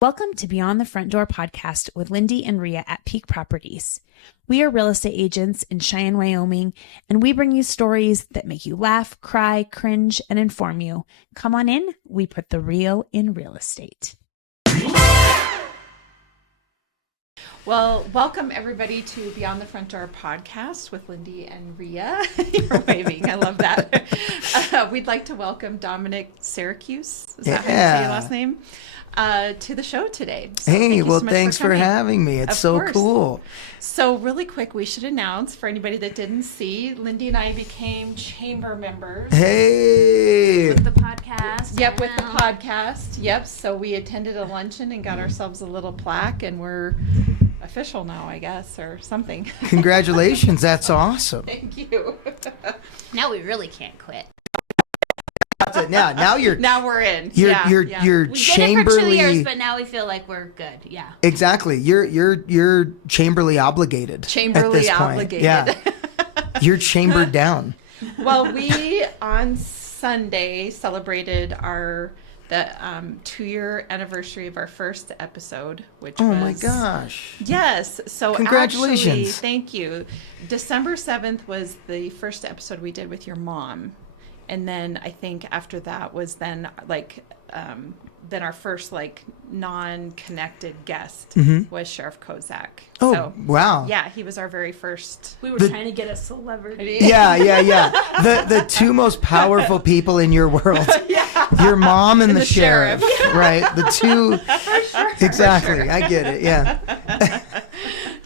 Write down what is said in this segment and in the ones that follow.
Welcome to Beyond the Front Door podcast with Lindy and Rhea at Peak Properties. We are real estate agents in Cheyenne, Wyoming, and we bring you stories that make you laugh, cry, cringe, and inform you. Come on in. We put the real in real estate. Well, welcome everybody to Beyond the Front Door podcast with Lindy and Rhea. You're waving. I love that. We'd like to welcome Dominic Syracuse. Is that how you say your last name? To the show today. So hey, well, thanks for having me. It's so cool. So really quick, we should announce for anybody that didn't see, Lindy and I became chamber members. Hey! With the podcast. Yep, with the podcast. Yep, so we attended a luncheon and got ourselves a little plaque, and we're official now, I guess, or something. Congratulations, that's awesome. Thank you. Now we really can't quit. Now we're in. You're We chamberly. did it for 2 years, but now we feel like we're good. Yeah. Exactly. You're chamberly obligated. Chamberly at this point. obligated. Yeah. You're chambered down. Well, we on Sunday celebrated the 2-year anniversary of our first episode, which was... Oh my gosh. Yes. So congratulations. Actually, thank you. December 7th was the first episode we did with your mom. And then I think after that was then then our first non-connected guest was Sheriff Kozak. Oh, so, wow. Yeah, he was our very first. We were trying to get a celebrity. Yeah. The two most powerful people in your world. Your mom and the sheriff. Right. The two. For sure. Exactly. For sure. I get it. Yeah.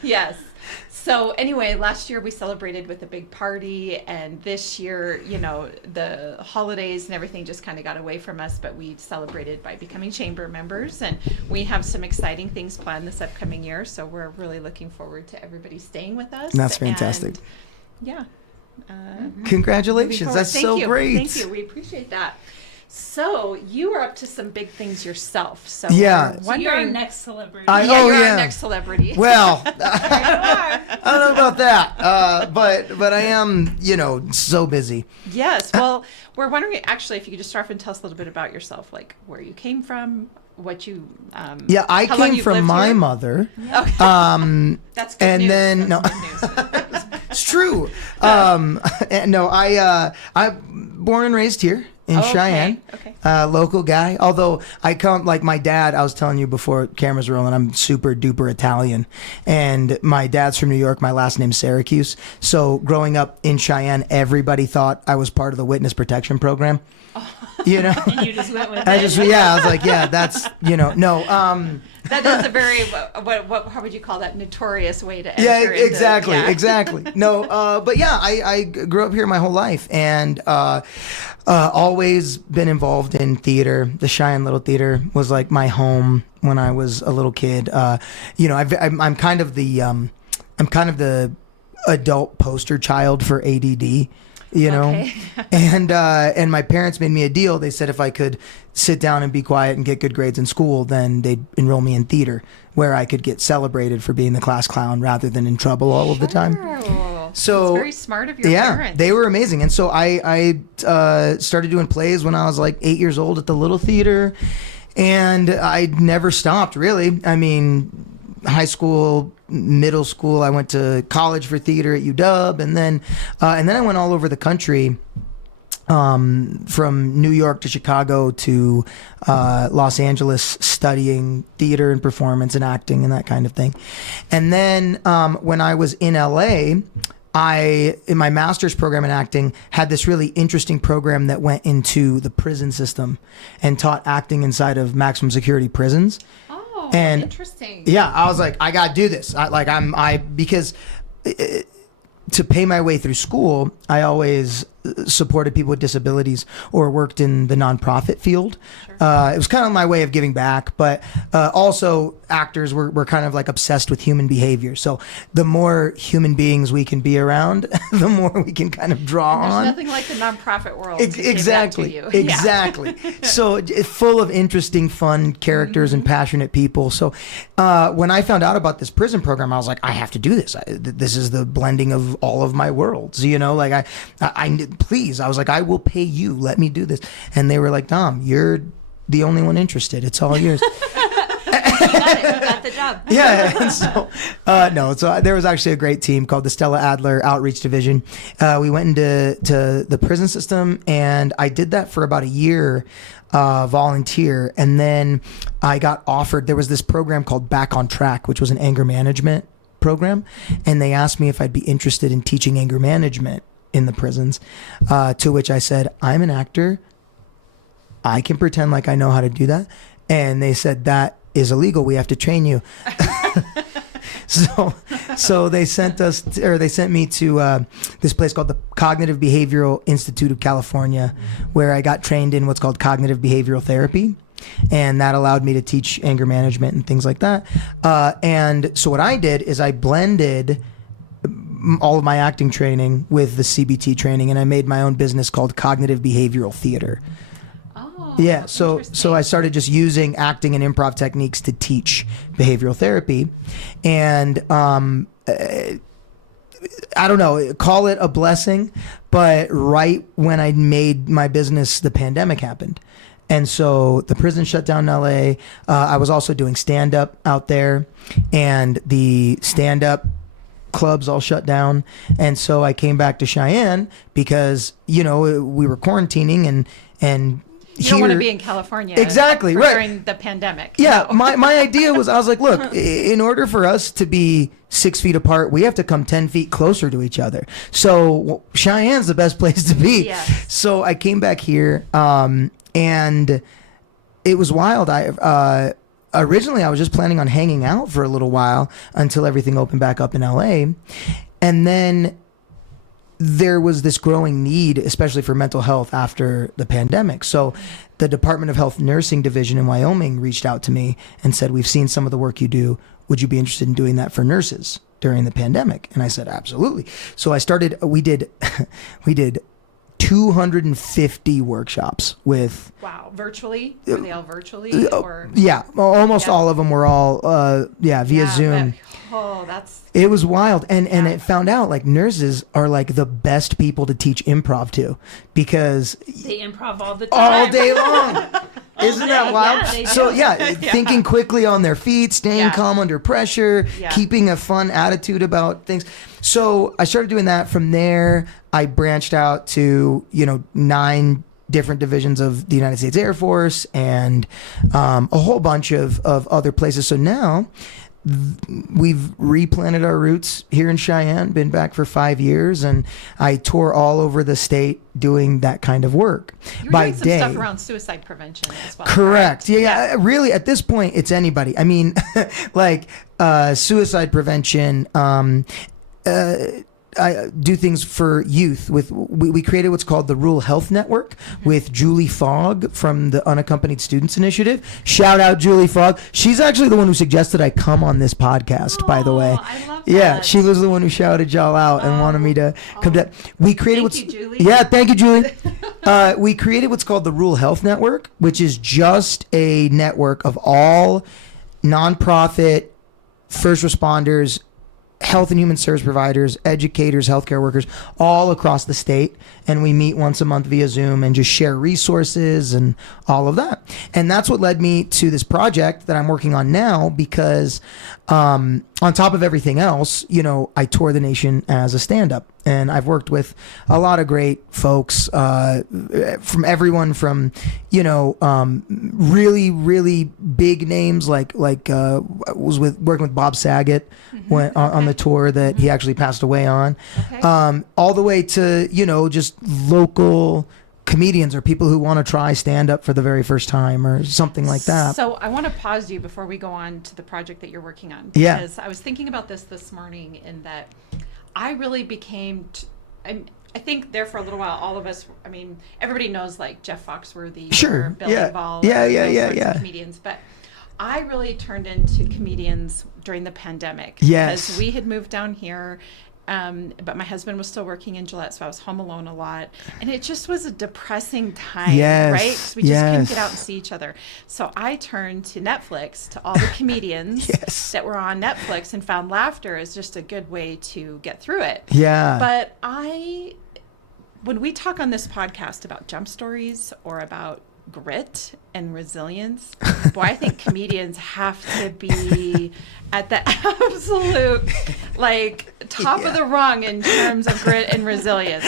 Yes. So anyway, last year we celebrated with a big party, and this year, the holidays and everything just kind of got away from us, but we celebrated by becoming chamber members, and we have some exciting things planned this upcoming year, so we're really looking forward to everybody staying with us. That's fantastic. And, yeah. Congratulations. That's so great. Thank you. We appreciate that. So you are up to some big things yourself. So yeah, so you're our next celebrity. You're our next celebrity. Well, I don't know about that, but I am, so busy. Yes. Well, we're wondering actually if you could just start off and tell us a little bit about yourself, like where you came from, what you. I came from my mother. Okay. That's good and news. then That's good news. It's true. I'm born and raised here in Cheyenne. Okay. Local guy. Although I come, like my dad, I was telling you before cameras were rolling, I'm super duper Italian. And my dad's from New York. My last name's Syracuse. So growing up in Cheyenne, everybody thought I was part of the witness protection program. And you just went with it. I was like, yeah, that's, no. That is a very, how would you call that, notorious way to enter Yeah, exactly, into, exactly. No, but yeah, I grew up here my whole life and always been involved in theater. The Cheyenne Little Theater was like my home when I was a little kid. I'm kind of the adult poster child for ADD. Okay. And my parents made me a deal. They said if I could sit down and be quiet and get good grades in school, then they'd enroll me in theater, where I could get celebrated for being the class clown rather than in trouble all of the time. So that's very smart of your parents. They were amazing. And so I started doing plays when I was like 8 years old at the Little Theater, and I never stopped really. I mean, high school, middle school, I went to college for theater at UW, and then I went all over the country, from New York to Chicago to Los Angeles, studying theater and performance and acting and that kind of thing. And then when I was in LA, in my master's program in acting, had this really interesting program that went into the prison system and taught acting inside of maximum security prisons. And interesting. Yeah, I was like, I gotta do this. Because to pay my way through school, I always supported people with disabilities or worked in the nonprofit field. Sure. It was kind of my way of giving back, but also actors were kind of like obsessed with human behavior. So the more human beings we can be around, the more we can kind of draw on. There's nothing like the nonprofit world. Exactly. To give that to you. Exactly. So full of interesting, fun characters and passionate people. So when I found out about this prison program, I was like, I have to do this. This is the blending of all of my worlds. I please, I was like, I will pay you. Let me do this. And they were like, Dom, you're the only one interested. It's all yours. got it. You got the job. Yeah. And so, so there was actually a great team called the Stella Adler Outreach Division. We went into the prison system, and I did that for about a year, volunteer. And then I got offered, there was this program called Back on Track, which was an anger management program. And they asked me if I'd be interested in teaching anger management in the prisons, to which I said, I'm an actor. I can pretend like I know how to do that. And they said, that is illegal. We have to train you. So they sent me to this place called the Cognitive Behavioral Institute of California, where I got trained in what's called cognitive behavioral therapy. And that allowed me to teach anger management and things like that. And so what I did is I blended all of my acting training with the CBT training, and I made my own business called Cognitive Behavioral Theater. Yeah, so I started just using acting and improv techniques to teach behavioral therapy, and I don't know, call it a blessing, but right when I made my business, the pandemic happened. And so the prison shut down in LA. I was also doing stand-up out there, and the stand-up clubs all shut down. And so I came back to Cheyenne because, we were quarantining and you don't want to be in California. Exactly, right. During the pandemic. Yeah, No. my idea was, I was like, look, in order for us to be 6 feet apart, we have to come 10 feet closer to each other. So Cheyenne's the best place to be. Yes. So I came back here, and it was wild. Originally I was just planning on hanging out for a little while until everything opened back up in LA. And then there was this growing need, especially for mental health after the pandemic. So the Department of Health Nursing Division in Wyoming reached out to me and said, we've seen some of the work you do. Would you be interested in doing that for nurses during the pandemic? And I said, absolutely. So we did 250 workshops with... Wow. Virtually? Were they all virtually? Or? Yeah. Almost all of them were all, via Zoom. It was wild. And it found out like nurses are like the best people to teach improv to, because they improv all the time. All day long. Isn't that wild? Yeah, they do. Thinking quickly on their feet, staying calm under pressure, keeping a fun attitude about things. So I started doing that. From there, I branched out to, 9 different divisions of the United States Air Force and a whole bunch of other places. So now we've replanted our roots here in Cheyenne, been back for 5 years, and I tour all over the state doing that kind of work. You're doing some stuff around suicide prevention as well. Correct. Yeah. Really, at this point, it's anybody. I mean, like suicide prevention, I do things for youth. We created what's called the Rural Health Network with Julie Fogg from the Unaccompanied Students Initiative. Shout out Julie Fogg. She's actually the one who suggested I come on this podcast, by the way. I love that. Yeah, she was the one who shouted y'all out and wanted me to come to. We created Thank you, Julie. Yeah, thank you, Julie. We created what's called the Rural Health Network, which is just a network of all nonprofit, first responders, health and human service providers, educators, healthcare workers, all across the state. And we meet once a month via Zoom and just share resources and all of that. And that's what led me to this project that I'm working on now, because on top of everything else, I tour the nation as a stand-up. And I've worked with a lot of great folks, from everyone from, really, really big names like was working with Bob Saget on the tour that he actually passed away on, all the way to, just local comedians or people who want to try stand up for the very first time or something like that. So I want to pause you before we go on to the project that you're working on. Yeah. Because I was thinking about this morning, in that I really became, I think there for a little while, all of us, everybody knows like Jeff Foxworthy, Sure. or Billy Yeah. Ball, Yeah, or yeah, those yeah, sorts yeah. of comedians, but I really turned into comedians during the pandemic. Yes. Because we had moved down here. But my husband was still working in Gillette, so I was home alone a lot. And it just was a depressing time, Yes, right? 'Cause we just couldn't yes. get out and see each other. So I turned to Netflix, to all the comedians Yes. that were on Netflix, and found laughter as just a good way to get through it. Yeah. But when we talk on this podcast about jump stories or about grit and resilience, boy, I think comedians have to be at the absolute like top of the rung in terms of grit and resilience,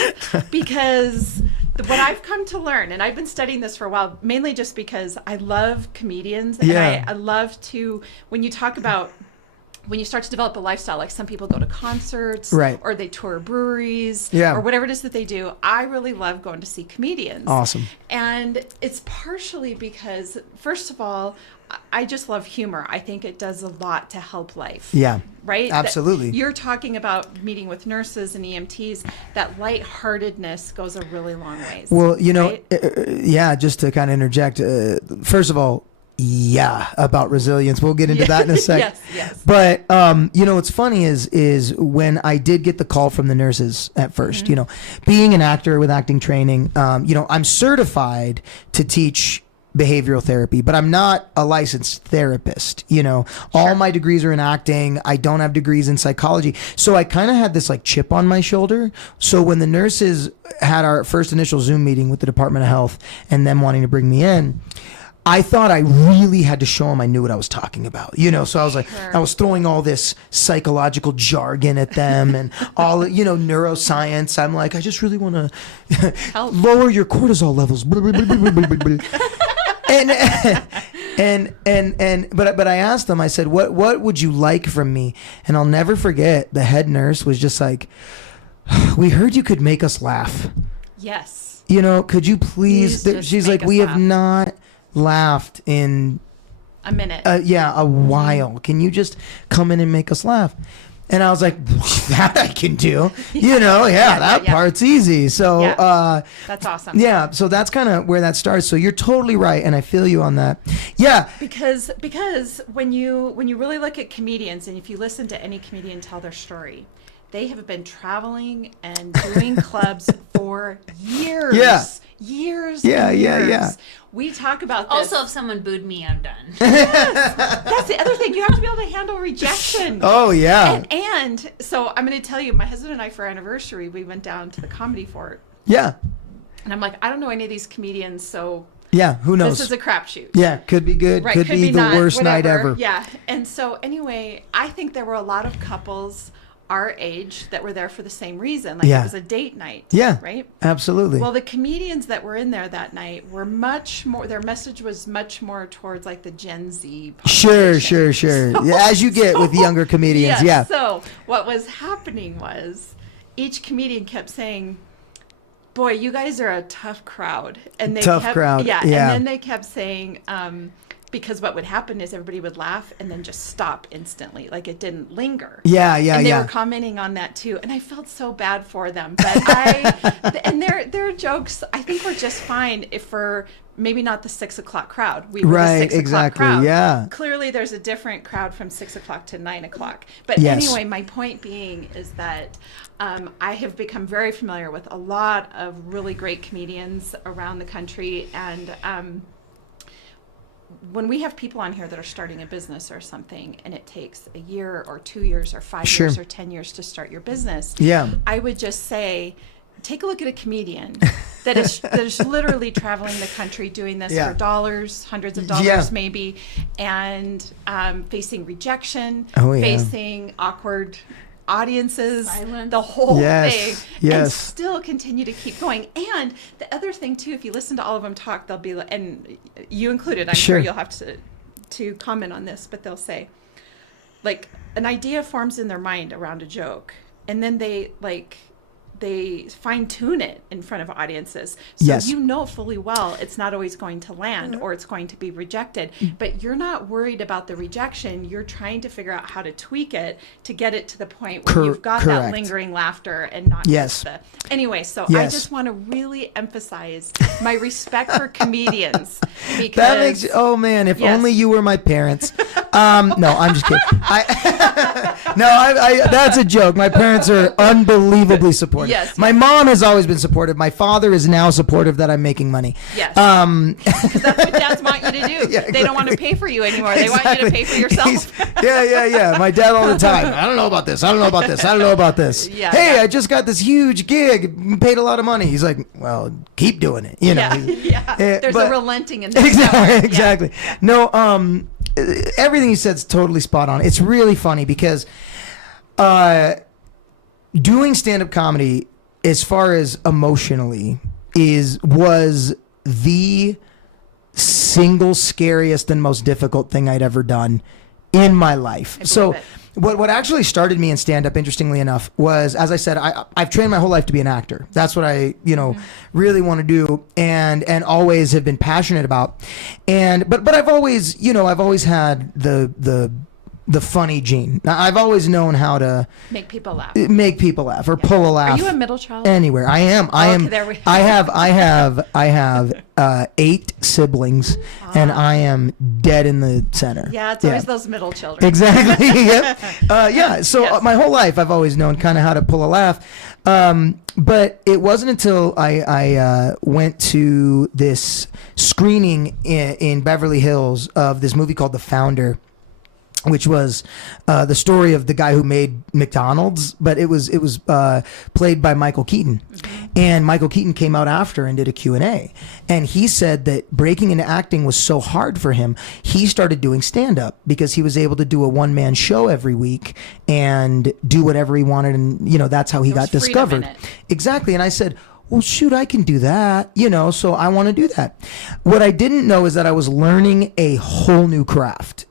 because what I've come to learn, and I've been studying this for a while, mainly just because I love comedians, and I love to, when you talk about, when you start to develop a lifestyle, like some people go to concerts, right, or they tour breweries, yeah, or whatever it is that they do. I really love going to see comedians. Awesome. And it's partially because, first of all, I just love humor. I think it does a lot to help life. Yeah. Right? Absolutely. You're talking about meeting with nurses and EMTs. That lightheartedness goes a really long ways. Well, you know, right? Yeah, just to kind of interject, first of all, yeah, about resilience. We'll get into that in a second. Yes. But, you know, what's funny is when I did get the call from the nurses at first, you know, being an actor with acting training, you know, I'm certified to teach behavioral therapy, but I'm not a licensed therapist. You know, all my degrees are in acting. I don't have degrees in psychology. So I kind of had this like chip on my shoulder. So when the nurses had our first initial Zoom meeting with the Department of Health and them wanting to bring me in, I thought I really had to show them I knew what I was talking about, you know? So I was like, I was throwing all this psychological jargon at them and all, you know, neuroscience. I'm like, I just really want to lower your cortisol levels. But I asked them, I said, what would you like from me? And I'll never forget, the head nurse was just like, we heard you could make us laugh. Yes. You know, could you please, she's like, we have not laughed in a minute. A while. Can you just come in and make us laugh? And I was like, that I can do. You know, that part's easy. So that's awesome. Yeah, so that's kind of where that starts. So you're totally right, and I feel you on that. Yeah. Because when you really look at comedians, and if you listen to any comedian tell their story, they have been traveling and doing clubs for years. Years. We talk about this. Also, if someone booed me, I'm done. Yes. That's the other thing. You have to be able to handle rejection. Oh, yeah. And so I'm going to tell you, my husband and I, for our anniversary, we went down to the Comedy Fort. Yeah. And I'm like, I don't know any of these comedians, so yeah, who knows? This is a crapshoot. Yeah, could be good. Right, could be the worst night ever. Yeah. And so anyway, I think there were a lot of couples our age that were there for the same reason. Like it was a date night. Yeah. Right? Absolutely. Well, the comedians that were in there that night were much more, their message was much more towards like the Gen Z population. Sure. So, as you get with younger comedians. Yeah. So what was happening was each comedian kept saying, boy, you guys are a tough crowd. And they crowd. Yeah. And then they kept saying, because what would happen is everybody would laugh and then just stop instantly. Like it didn't linger. Yeah. And they were commenting on that too. And I felt so bad for them. But and their jokes, I think were just fine if for maybe not the 6 o'clock crowd. We were the 6 o'clock crowd. Yeah. Clearly there's a different crowd from 6 o'clock to 9 o'clock. But anyway, my point being is that I have become very familiar with a lot of really great comedians around the country. And when we have people on here that are starting a business or something and it takes a year or 2 years or 5 years or 10 years to start your business, I would just say, take a look at a comedian that is literally traveling the country doing this for dollars, hundreds of dollars maybe, and facing rejection, facing awkward audiences, the whole thing, and still continue to keep going. And the other thing too, if you listen to all of them talk, they'll be, and you included, I'm sure you'll have to comment on this, but they'll say, like, an idea forms in their mind around a joke, and then they fine tune it in front of audiences. So you know fully well it's not always going to land or it's going to be rejected, but you're not worried about the rejection. You're trying to figure out how to tweak it to get it to the point where you've got that lingering laughter and not just the... Anyway, so I just want to really emphasize my respect for comedians, because... That makes... Oh, man, if only you were my parents. No, I'm just kidding. That's a joke. My parents are unbelievably supportive. supportive. Yes, My mom has always been supportive. My father is now supportive that I'm making money. Yes. Because that's what dads want you to do. Yeah, They don't want to pay for you anymore. They want you to pay for yourself. Yeah. My dad all the time. I don't know about this. I don't know about this. I don't know about this. Yeah, hey, yeah. I just got this huge gig. Paid a lot of money. He's like, well, keep doing it. You know. Yeah. There's but- a relenting in this. Exactly. No, everything you said is totally spot on. It's really funny because doing stand-up comedy, as far as emotionally, was the single scariest and most difficult thing I'd ever done in my life. So it. what actually started me in stand-up, interestingly enough, was, as I said, I've trained my whole life to be an actor. That's what I really want to do, and always have been passionate about. But I've always had the funny gene. Now, I've always known how to Make people laugh. or pull a laugh. Are you a middle child? Anywhere. I am. Okay, there we go. I have 8 siblings, and I am dead in the center. Yeah, it's always those middle children. Exactly. Yep. So Yes. my whole life I've always known kind of how to pull a laugh. But it wasn't until I went to this screening in Beverly Hills of this movie called The Founder, which was the story of the guy who made McDonald's, but it was played by Michael Keaton. And Michael Keaton came out after and did a Q&A. And he said that breaking into acting was so hard for him, he started doing stand-up because he was able to do a one-man show every week and do whatever he wanted. And, that's how he got was freedom in discovered. it. Exactly. And I said, well, shoot, I can do that, so I want to do that. What I didn't know is that I was learning a whole new craft.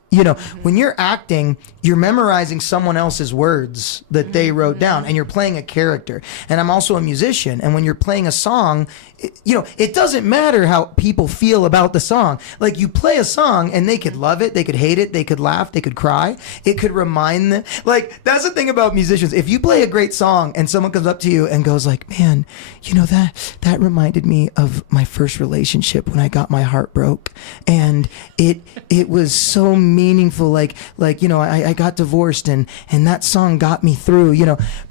When you're acting, you're memorizing someone else's words that they wrote down, and you're playing a character. And I'm also a musician. And when you're playing a song, it doesn't matter how people feel about the song. Like, you play a song and they could love it, they could hate it, they could laugh, they could cry. It could remind them. Like, that's the thing about musicians. If you play a great song and someone comes up to you and goes like, man, that reminded me of my first relationship when I got my heart broke. And it was so meaningful. Like, I got divorced and that song got me through,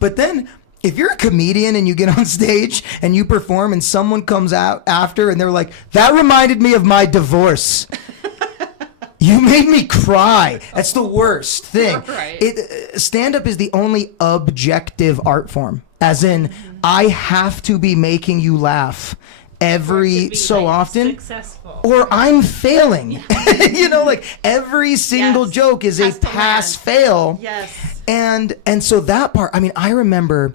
But then, if you're a comedian and you get on stage and you perform and someone comes out after and they're like, that reminded me of my divorce. You made me cry. That's the worst thing. Right. Stand-up is the only objective art form. As in, I have to be making you laugh every so often. Successful. Or I'm failing. Like, every single Yes. joke is Has a to pass-fail. Yes. And so that part, I remember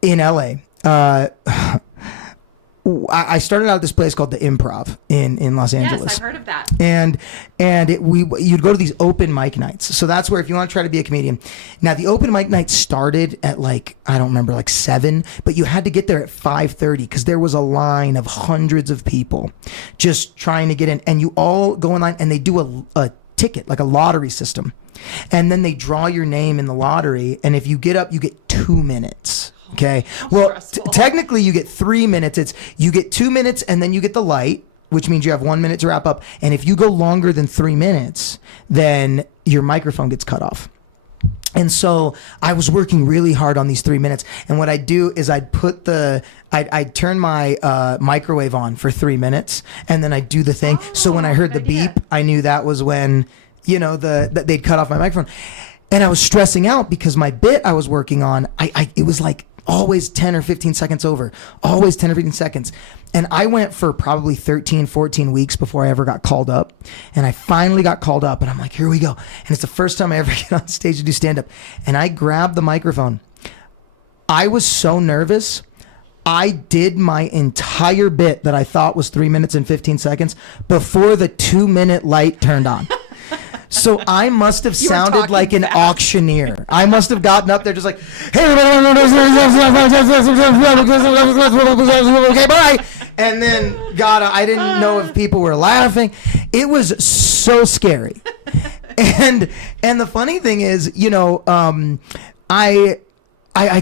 in LA, I started out at this place called the Improv in Los Angeles. Yes, I've heard of that. And you'd go to these open mic nights. So that's where, if you want to try to be a comedian. Now, the open mic night started at I don't remember, 7, but you had to get there at 5:30 because there was a line of hundreds of people just trying to get in. And you all go in line and they do a ticket, like a lottery system. And then they draw your name in the lottery. And if you get up, you get 2 minutes. Okay. Well, stressful. technically you get 3 minutes. You get 2 minutes and then you get the light, which means you have 1 minute to wrap up. And if you go longer than 3 minutes, then your microphone gets cut off. And so I was working really hard on these 3 minutes. And what I'd do is I'd turn my microwave on for 3 minutes and then I'd do the thing. So when I heard the good idea. beep, I knew that was when, they'd cut off my microphone. And I was stressing out because my bit I was working on, it was always 10 or 15 seconds over, always 10 or 15 seconds. And I went for probably 13, 14 weeks before I ever got called up. And I finally got called up and I'm like, here we go. And it's the first time I ever get on stage to do stand-up. And I grabbed the microphone. I was so nervous. I did my entire bit that I thought was 3 minutes and 15 seconds before the 2 minute light turned on. So I must have sounded talking like an fast. auctioneer. I must have gotten up there just like, hey, okay, bye. And then, I didn't know if people were laughing. It was so scary. And the funny thing is, I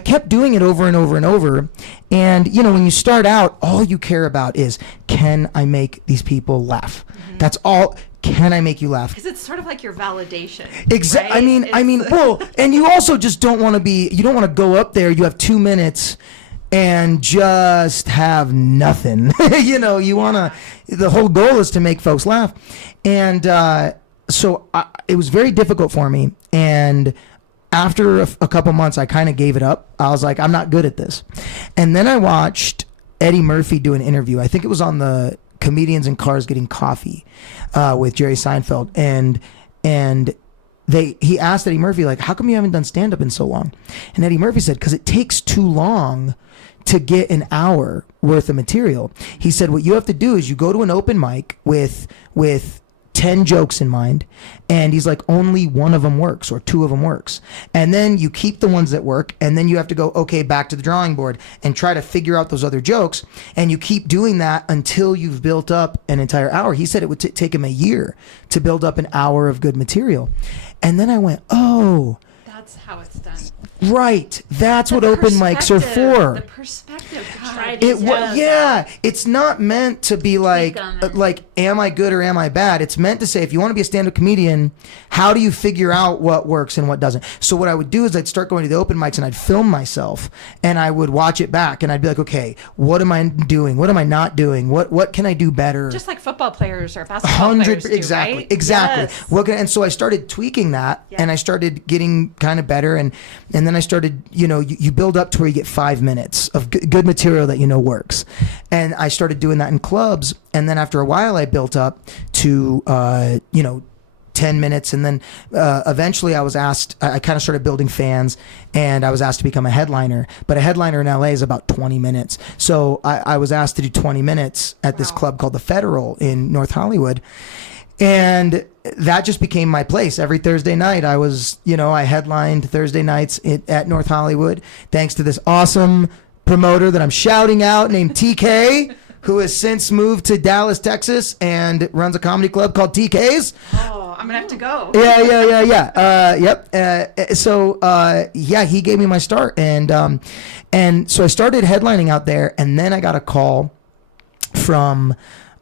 kept doing it over and over and over. And, when you start out, all you care about is, can I make these people laugh? That's all. Can I make you laugh? Because it's sort of like your validation. Exactly. Right? Well, and you also just don't want to go up there. You have 2 minutes and just have nothing. You know, the whole goal is to make folks laugh. And it was very difficult for me. And after a couple months, I kind of gave it up. I was like, I'm not good at this. And then I watched Eddie Murphy do an interview. I think it was on the Comedians in Cars Getting Coffee with Jerry Seinfeld. And he asked Eddie Murphy, like, how come you haven't done stand-up in so long? And Eddie Murphy said, because it takes too long to get an hour worth of material. He said, what you have to do is you go to an open mic with 10 jokes in mind, and he's like, only one of them works or two of them works. And then you keep the ones that work, and then you have to go, okay, back to the drawing board and try to figure out those other jokes. And you keep doing that until you've built up an entire hour. He said it would take him a year to build up an hour of good material. And then I went, oh, that's how it's done. Right. That's what open mics are for. The perspective. It's not meant to be like, am I good or am I bad? It's meant to say, if you want to be a stand-up comedian, how do you figure out what works and what doesn't? So what I would do is I'd start going to the open mics and I'd film myself and I would watch it back and I'd be like, okay, what am I doing? What am I not doing? What can I do better? Just like football players or basketball players do, exactly, right? Exactly. Yes. And so I started tweaking that and I started getting kind of better and then I started, you build up to where you get 5 minutes of good material that works. And I started doing that in clubs. And then after a while, I built up to, 10 minutes. And then eventually I was asked, I kind of started building fans and I was asked to become a headliner. But a headliner in LA is about 20 minutes. So I was asked to do 20 minutes at this club called the Federal in North Hollywood. And that just became my place. Every Thursday night, I was, I headlined Thursday nights at North Hollywood, thanks to this awesome promoter that I'm shouting out named TK, who has since moved to Dallas, Texas, and runs a comedy club called TK's. Oh, I'm gonna have to go. Yeah. Yep. So he gave me my start, and so I started headlining out there, and then I got a call from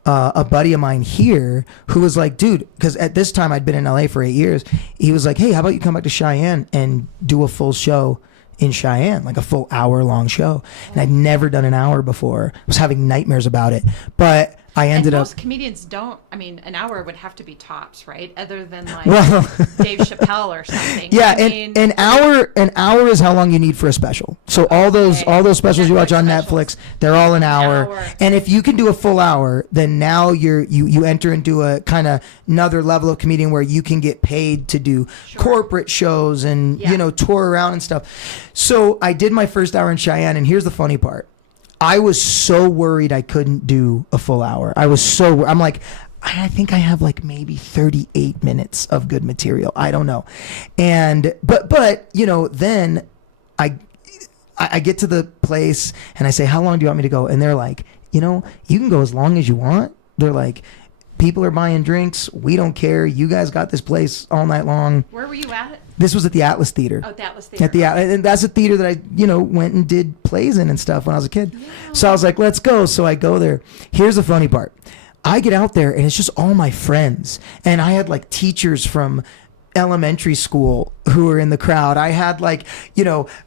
a buddy of mine here who was like, dude, because at this time I'd been in LA for 8 years. He was like, hey, how about you come back to Cheyenne and do a full show in Cheyenne, like a full hour-long show. And I'd never done an hour before. I was having nightmares about it. But I ended up... Most comedians don't... I mean, an hour would have to be tops, right? Other than like Dave Chappelle or something. Yeah, an hour is how long you need for a special. So all those specials you watch on Netflix, they're all an hour. And if you can do a full hour, then now you enter into a kind of another level of comedian where you can get paid to do corporate shows and tour around and stuff. So I did my first hour in Cheyenne, and here's the funny part. I was so worried I couldn't do a full hour. I'm like, I think I have like maybe 38 minutes of good material. I don't know. And, but then I get to the place and I say, how long do you want me to go? And they're like, you can go as long as you want. They're like, people are buying drinks. We don't care. You guys got this place all night long. Where were you at? This was at the Atlas Theater. Oh, the Atlas Theater. And that's a theater that I, went and did plays in and stuff when I was a kid. Yeah. So I was like, let's go. So I go there. Here's the funny part. I get out there and it's just all my friends. And I had like teachers from elementary school who were in the crowd. I had like,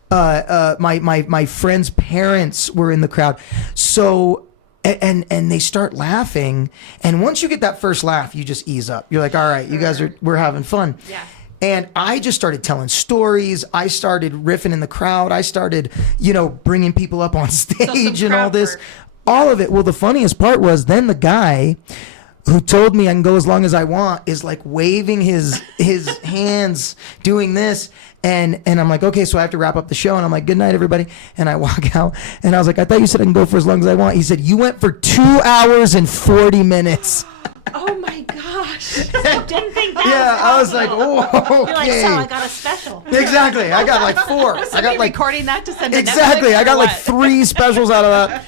my friends' parents were in the crowd. So and they start laughing. And once you get that first laugh, you just ease up. You're like, all right, you guys we're having fun. Yeah. And I just started telling stories. I started riffing in the crowd. I started, bringing people up on stage and all this. All of it. Well, the funniest part was then the guy who told me I can go as long as I want is like waving his hands, doing this. And I'm like, okay, so I have to wrap up the show. And I'm like, good night, everybody. And I walk out. And I was like, I thought you said I can go for as long as I want. He said, you went for 2 hours and 40 minutes. Oh, my gosh. I didn't think that I was like, oh, okay. You're like, so I got a special. Exactly. I got like 4. I got like recording that to send to exactly. Netflix I got like 3 specials out of that.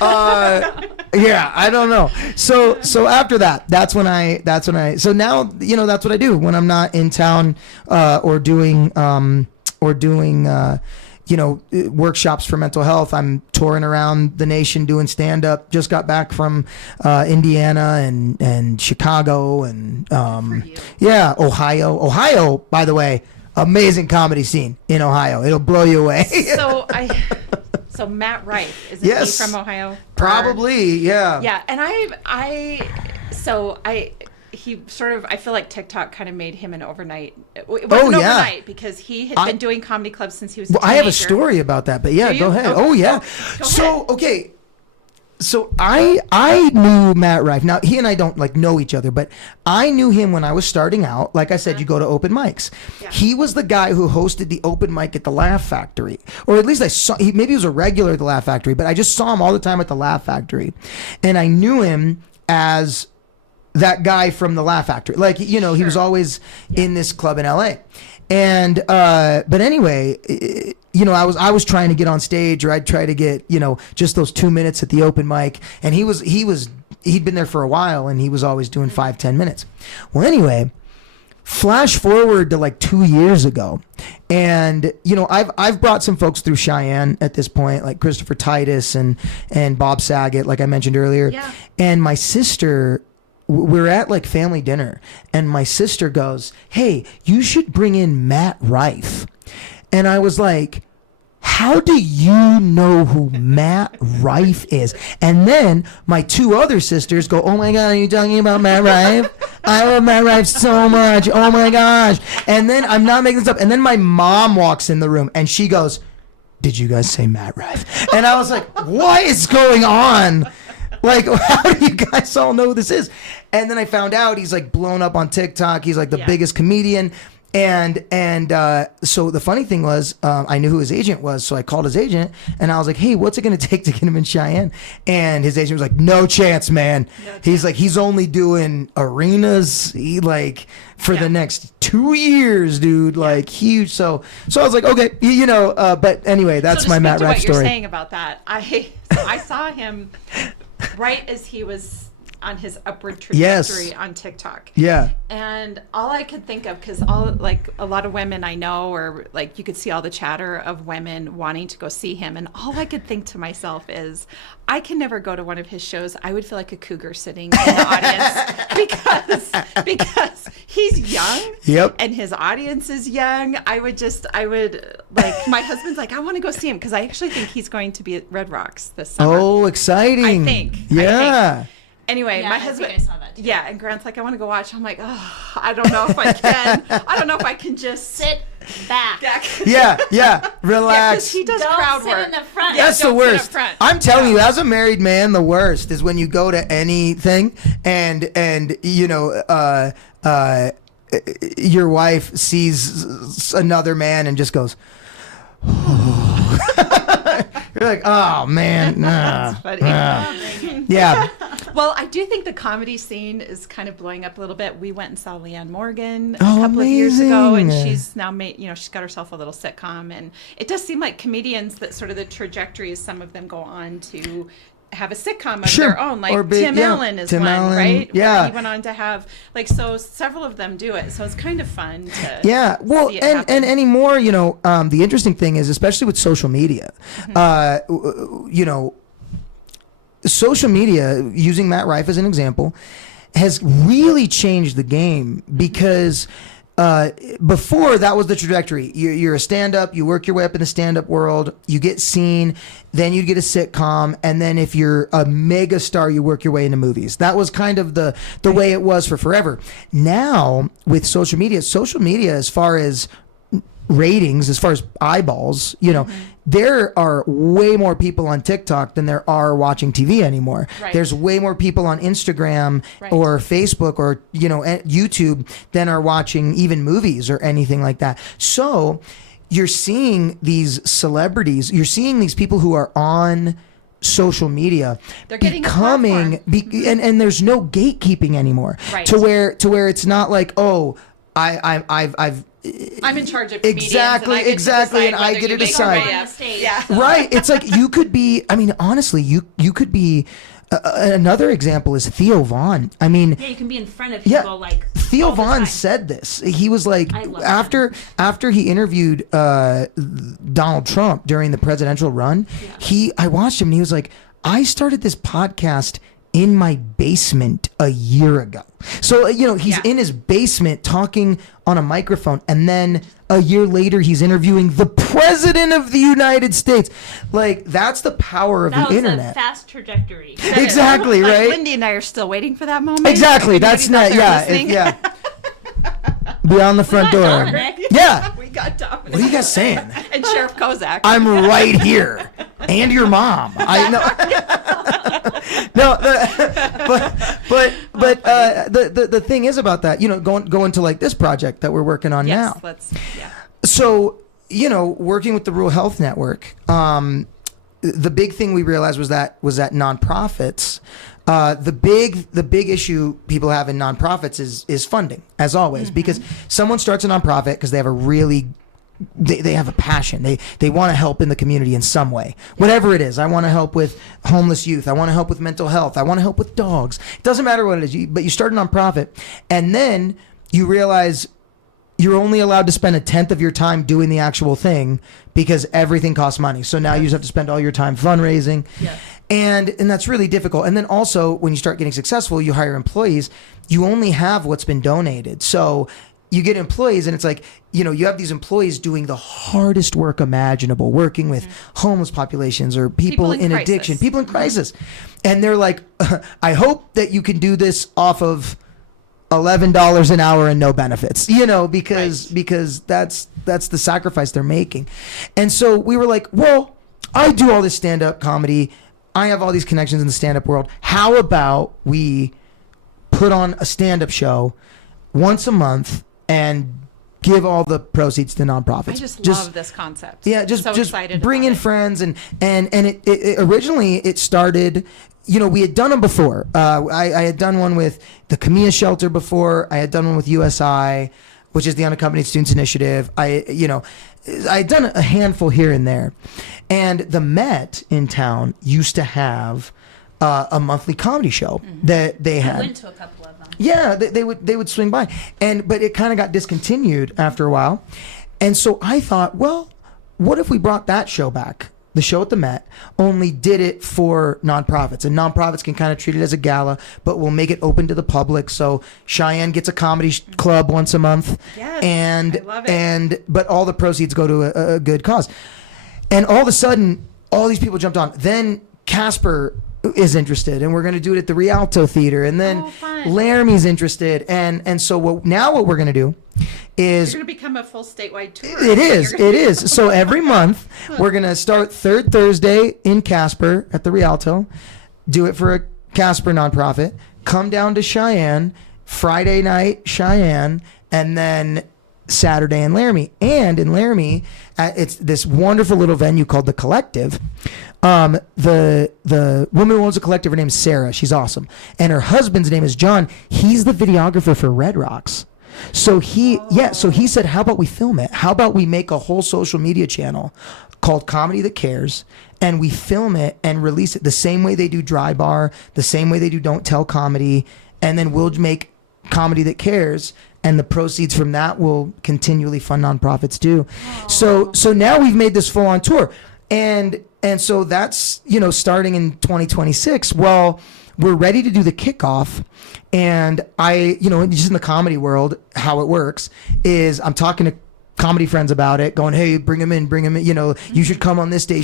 I don't know. So after that, that's when I, so now, that's what I do when I'm not in town, or doing workshops for mental health. I'm touring around the nation doing stand-up. Just got back from Indiana and Chicago and Ohio. Ohio, by the way, amazing comedy scene in Ohio. It'll blow you away. So So Matt Rife, isn't Yes. he from Ohio? Probably, yeah. Yeah, and he sort of, I feel like TikTok kind of made him an overnight. It wasn't overnight because he had been doing comedy clubs since he was a teenager. I have a story about that, but yeah, go ahead. Okay. Oh, yeah. Go ahead. So I knew Matt Rife. Now, he and I don't like know each other, but I knew him when I was starting out. Like I said, you go to open mics. Yeah. He was the guy who hosted the open mic at the Laugh Factory. Or at least I saw, maybe he was a regular at the Laugh Factory, but I just saw him all the time at the Laugh Factory. And I knew him as that guy from the Laugh Factory. Like, he was always in this club in LA. And, but anyway, I was trying to get on stage, or I'd try to get, just those 2 minutes at the open mic. And he'd been there for a while, and he was always doing 5-10 minutes. Well, anyway, flash forward to like 2 years ago. And, I've brought some folks through Cheyenne at this point, like Christopher Titus and Bob Saget, like I mentioned earlier. Yeah. And my sister, we're at like family dinner, and my sister goes, "Hey, you should bring in Matt Rife." And I was like, "How do you know who Matt Rife is?" And then my two other sisters go, "Oh my God, are you talking about Matt Rife? I love Matt Rife so much. Oh my gosh." And then I'm not making this up. And then my mom walks in the room and she goes, "Did you guys say Matt Rife?" And I was like, "What is going on? Like, how do you guys all know who this is?" And then I found out he's like blown up on TikTok. He's like the biggest comedian. And so the funny thing was, I knew who his agent was, so I called his agent and I was like, "Hey, what's it going to take to get him in Cheyenne?" And his agent was like, "No chance, man." He's like, "He's only doing arenas. He like for the next 2 years, dude. Like huge." So I was like, okay, but anyway, that's my Matt Rife story. What you're saying about that, I saw him right as he was on his upward trajectory on TikTok. Yeah. And all I could think of, because a lot of women I know, or like you could see all the chatter of women wanting to go see him, and all I could think to myself is, I can never go to one of his shows. I would feel like a cougar sitting in the audience because he's young. Yep. And his audience is young. I would like, my husband's like, "I want to go see him," because I actually think he's going to be at Red Rocks this summer. Oh, exciting. I think. Yeah. Anyway, my husband. I saw that too. Yeah, and Grant's like, "I want to go watch." I'm like, "Oh, I don't know if I can. I don't know if I can just Sit back. Yeah. Yeah, Relax. he does Don't crowd sit work. in the front. That's the Don't sit up worst. front. I'm telling you, as a married man, the worst is when you go to anything and your wife sees another man and just goes, you're like, "Oh man, nah, Funny. yeah." Well, I do think the comedy scene is kind of blowing up a little bit. We went and saw Leanne Morgan a Oh, couple of years ago, and amazing. she's now made, she's got herself a little sitcom, and it does seem like comedians that sort of the trajectory is some of them go on to have a sitcom of Sure. their own. Like Or big- Tim yeah. Allen is Tim one, Allen, right? yeah. He went on to have so several of them do it. So it's kind of fun to Yeah, well, see it and happen. anymore, the interesting thing is, especially with social media, social media, using Matt Rife as an example, has really changed the game because before that was the trajectory. You're a stand-up, you work your way up in the stand-up world, you get seen, then you get a sitcom, and then if you're a mega star, you work your way into movies. That was kind of the way it was for forever. Now, with social media, as far as ratings, as far as eyeballs, there are way more people on TikTok than there are watching TV anymore. Right. There's way more people on Instagram Right. or Facebook or YouTube than are watching even movies or anything like that. So you're seeing these celebrities, you're seeing these people who are on social media They're getting a becoming platform. and there's no gatekeeping anymore. Right. To where it's not like, "Oh, I'm in charge of comedians. Exactly, and I get to decide. On the stage. Yeah. Right. It's like you could be, honestly, you could be, another example is Theo Vaughn. Yeah, you can be in front of people like Theo all the Vaughn time. said this. He was like, I love after he interviewed Donald Trump during the presidential run, I watched him and he was like, "I started this podcast in my basement a year ago. So, he's in his basement talking on a microphone, and then a year later he's interviewing the president of the United States. Like, that's the power of the internet. That was a fast trajectory. Exactly, right? Lindy and I are still waiting for that moment. Exactly. That's not, yeah. Beyond the front door. Dominic. Yeah. We got Dominic. What are you guys saying? And Sheriff Kozak. I'm right here. And your mom. I know. No, the thing is about that, going to like this project that we're working on now. So, working with the Rural Health Network, the big thing we realized was that nonprofits, the big issue people have in nonprofits is funding, as always, because someone starts a nonprofit because they have they have a passion. They want to help in the community in some way, whatever it is. I want to help with homeless youth. I want to help with mental health. I want to help with dogs. It doesn't matter what it is, but you start a nonprofit, and then you realize you're only allowed to spend 1/10 of your time doing the actual thing because everything costs money. So now you just have to spend all your time fundraising. Yeah. And that's really difficult. And then also when you start getting successful, you hire employees, you only have what's been donated. So you get employees, and it's like, you have these employees doing the hardest work imaginable, working with homeless populations or people in addiction, people in crisis. And they're like, I hope that you can do this off of $11 an hour and no benefits, because that's the sacrifice they're making. And so we were like, well, I do all this stand-up comedy. I have all these connections in the stand-up world. How about we put on a stand-up show once a month and give all the proceeds to nonprofits? I just love this concept. Yeah, just excited bring in friends, and it originally it started. We had done them before. I had done one with the Camilla Shelter before. I had done one with USI, which is the Unaccompanied Students Initiative. I had done a handful here and there, and the Met in town used to have a monthly comedy show that they had. I went to a couple of them. Yeah, they would swing by, but it kind of got discontinued after a while, and so I thought, well, what if we brought that show back? The show at the Met, only did it for nonprofits, and nonprofits can kind of treat it as a gala, but we'll make it open to the public. So Cheyenne gets a comedy club once a month, yes, and I love it. but all the proceeds go to a good cause. And all of a sudden, all these people jumped on. Then Casper is interested, and we're going to do it at the Rialto Theater, and then Laramie's interested, and so what we're going to do is you're going to become a full statewide tour. It is. So every month we're going to start third Thursday in Casper at the Rialto, do it for a Casper nonprofit, come down to Cheyenne, Friday night Cheyenne, and then Saturday in Laramie. And in Laramie, it's this wonderful little venue called The Collective. The woman who owns the Collective, her name is Sarah. She's awesome. And her husband's name is John. He's the videographer for Red Rocks. So he said, how about we film it? How about we make a whole social media channel called Comedy That Cares, and we film it and release it the same way they do Dry Bar, the same way they do Don't Tell Comedy, and then we'll make Comedy That Cares, and the proceeds from that will continually fund nonprofits too. So now we've made this full on tour, and so that's starting in 2026. Well, we're ready to do the kickoff, and just in the comedy world, how it works is I'm talking to comedy friends about it, going, hey, bring him in, you should come on this day,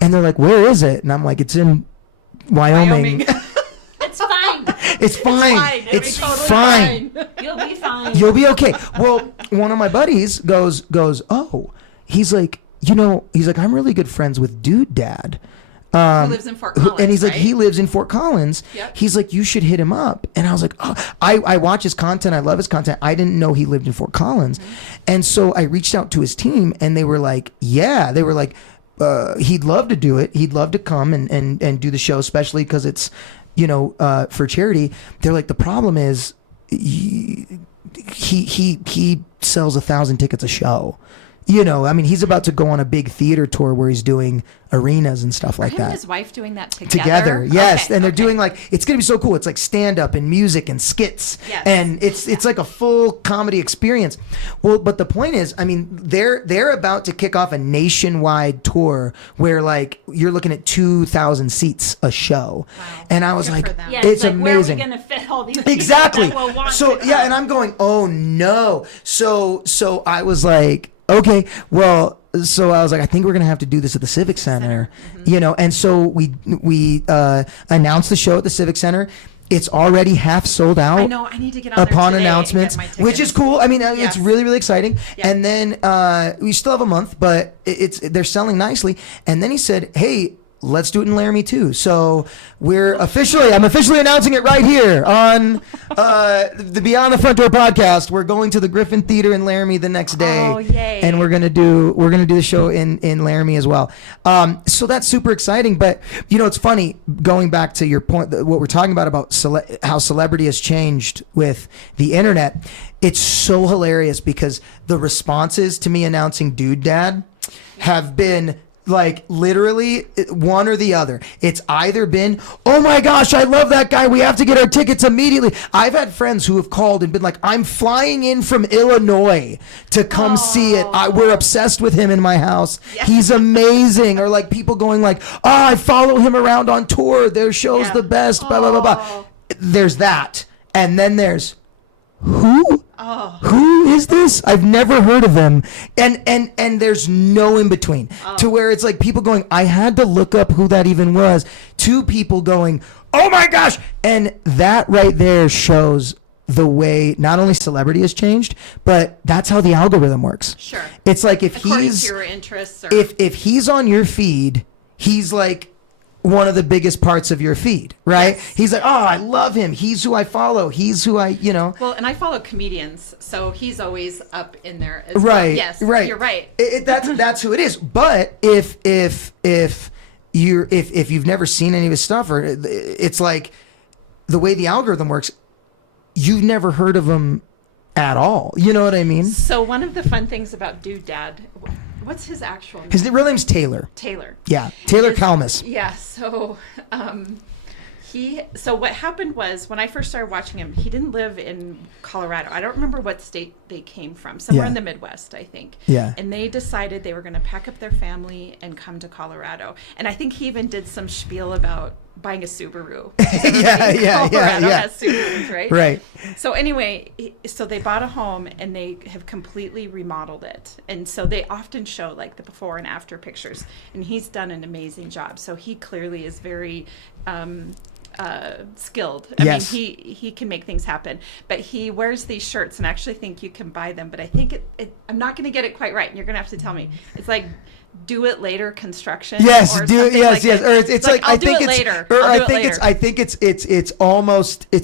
and they're like, where is it? And I'm like, it's in Wyoming. It's fine. It's fine. It's fine. You'll be fine. You'll be okay. Well, one of my buddies goes, oh, he's like, I'm really good friends with Dude Dad. Who lives in Fort Collins, and he's like, right? he lives in Fort Collins. Yep. He's like, you should hit him up. And I was like, oh, I watch his content. I love his content. I didn't know he lived in Fort Collins. And so I reached out to his team, and they were like, yeah, he'd love to do it. He'd love to come and do the show, especially because it's, for charity. They're like, the problem is he sells 1,000 tickets a show. I mean, he's about to go on a big theater tour where he's doing arenas and stuff like Him that. and his wife doing that Together, yes. Okay, And they're okay. doing like, it's going to be so cool. It's like stand up and music and skits. Yes. And it's like a full comedy experience. Well, but the point is, I mean, they're about to kick off a nationwide tour where like you're looking at 2,000 seats a show. Wow. And I was Good like, for them. Yeah, it's like, amazing. Where are we going to fit all these people Exactly. that will want So to yeah, come? and I'm going, oh no. So I was like, okay, well, so I was like, I think we're gonna have to do this at the Civic Center, And so we announced the show at the Civic Center. It's already half sold out. I know. I need to get on there Upon today and announcements, get my which is tickets. cool. I mean, Yes. it's really, really exciting. Yeah. And then we still have a month, but they're selling nicely. And then he said, "Hey, let's do it in Laramie too." So I'm officially announcing it right here on the Beyond the Front Door podcast. We're going to the Griffin Theater in Laramie the next day. Oh, yay. And we're gonna do the show in Laramie as well. So that's super exciting. But it's funny, going back to your point, what we're talking about how celebrity has changed with the internet. It's so hilarious because the responses to me announcing Dude Dad have been like literally one or the other. It's either been, oh my gosh, I love that guy, we have to get our tickets immediately. I've had friends who have called and been like, I'm flying in from Illinois to come see it. We're obsessed with him in my house. Yeah. He's amazing. Or like people going like, I follow him around on tour, their show's the best, blah blah blah blah. There's that. And then there's, who is this? I've never heard of them. And there's no in between to where it's like people going, I had to look up who that even was, to people going, oh my gosh. And that right there shows the way not only celebrity has changed, but that's how the algorithm works. Sure. It's like if According he's to your interests, or if he's on your feed, he's like one of the biggest parts of your feed, right? Yes. He's like, oh, I love him. He's who I follow. He's who I, well, and I follow comedians, so he's always up in there as well. Right. Yes, Right. you're right. That's who it is. But if you've never seen any of his stuff, or it's like the way the algorithm works, you've never heard of him at all. You know what I mean? So one of the fun things about Dude Dad, what's his actual name? His real name's Taylor. Taylor. Yeah, Taylor His- Kalmus. Yeah. So so what happened was, when I first started watching him, he didn't live in Colorado. I don't remember what state they came from. Somewhere Yeah. in the Midwest, I think. Yeah. And they decided they were going to pack up their family and come to Colorado. And I think he even did some spiel about buying a Subaru. Colorado has Subarus, right? Right. So anyway, so they bought a home and they have completely remodeled it. And so they often show like the before and after pictures. And he's done an amazing job. So he clearly is very skilled. I Yes. mean, he can make things happen. But he wears these shirts, and I actually think you can buy them. But I think I'm not going to get it quite right. And you're going to have to tell me. It's like, do it later construction. Yes, or do it. something Yes, like yes. that. Or it's like I'll I do think it it's later. or I'll I do it think later. it's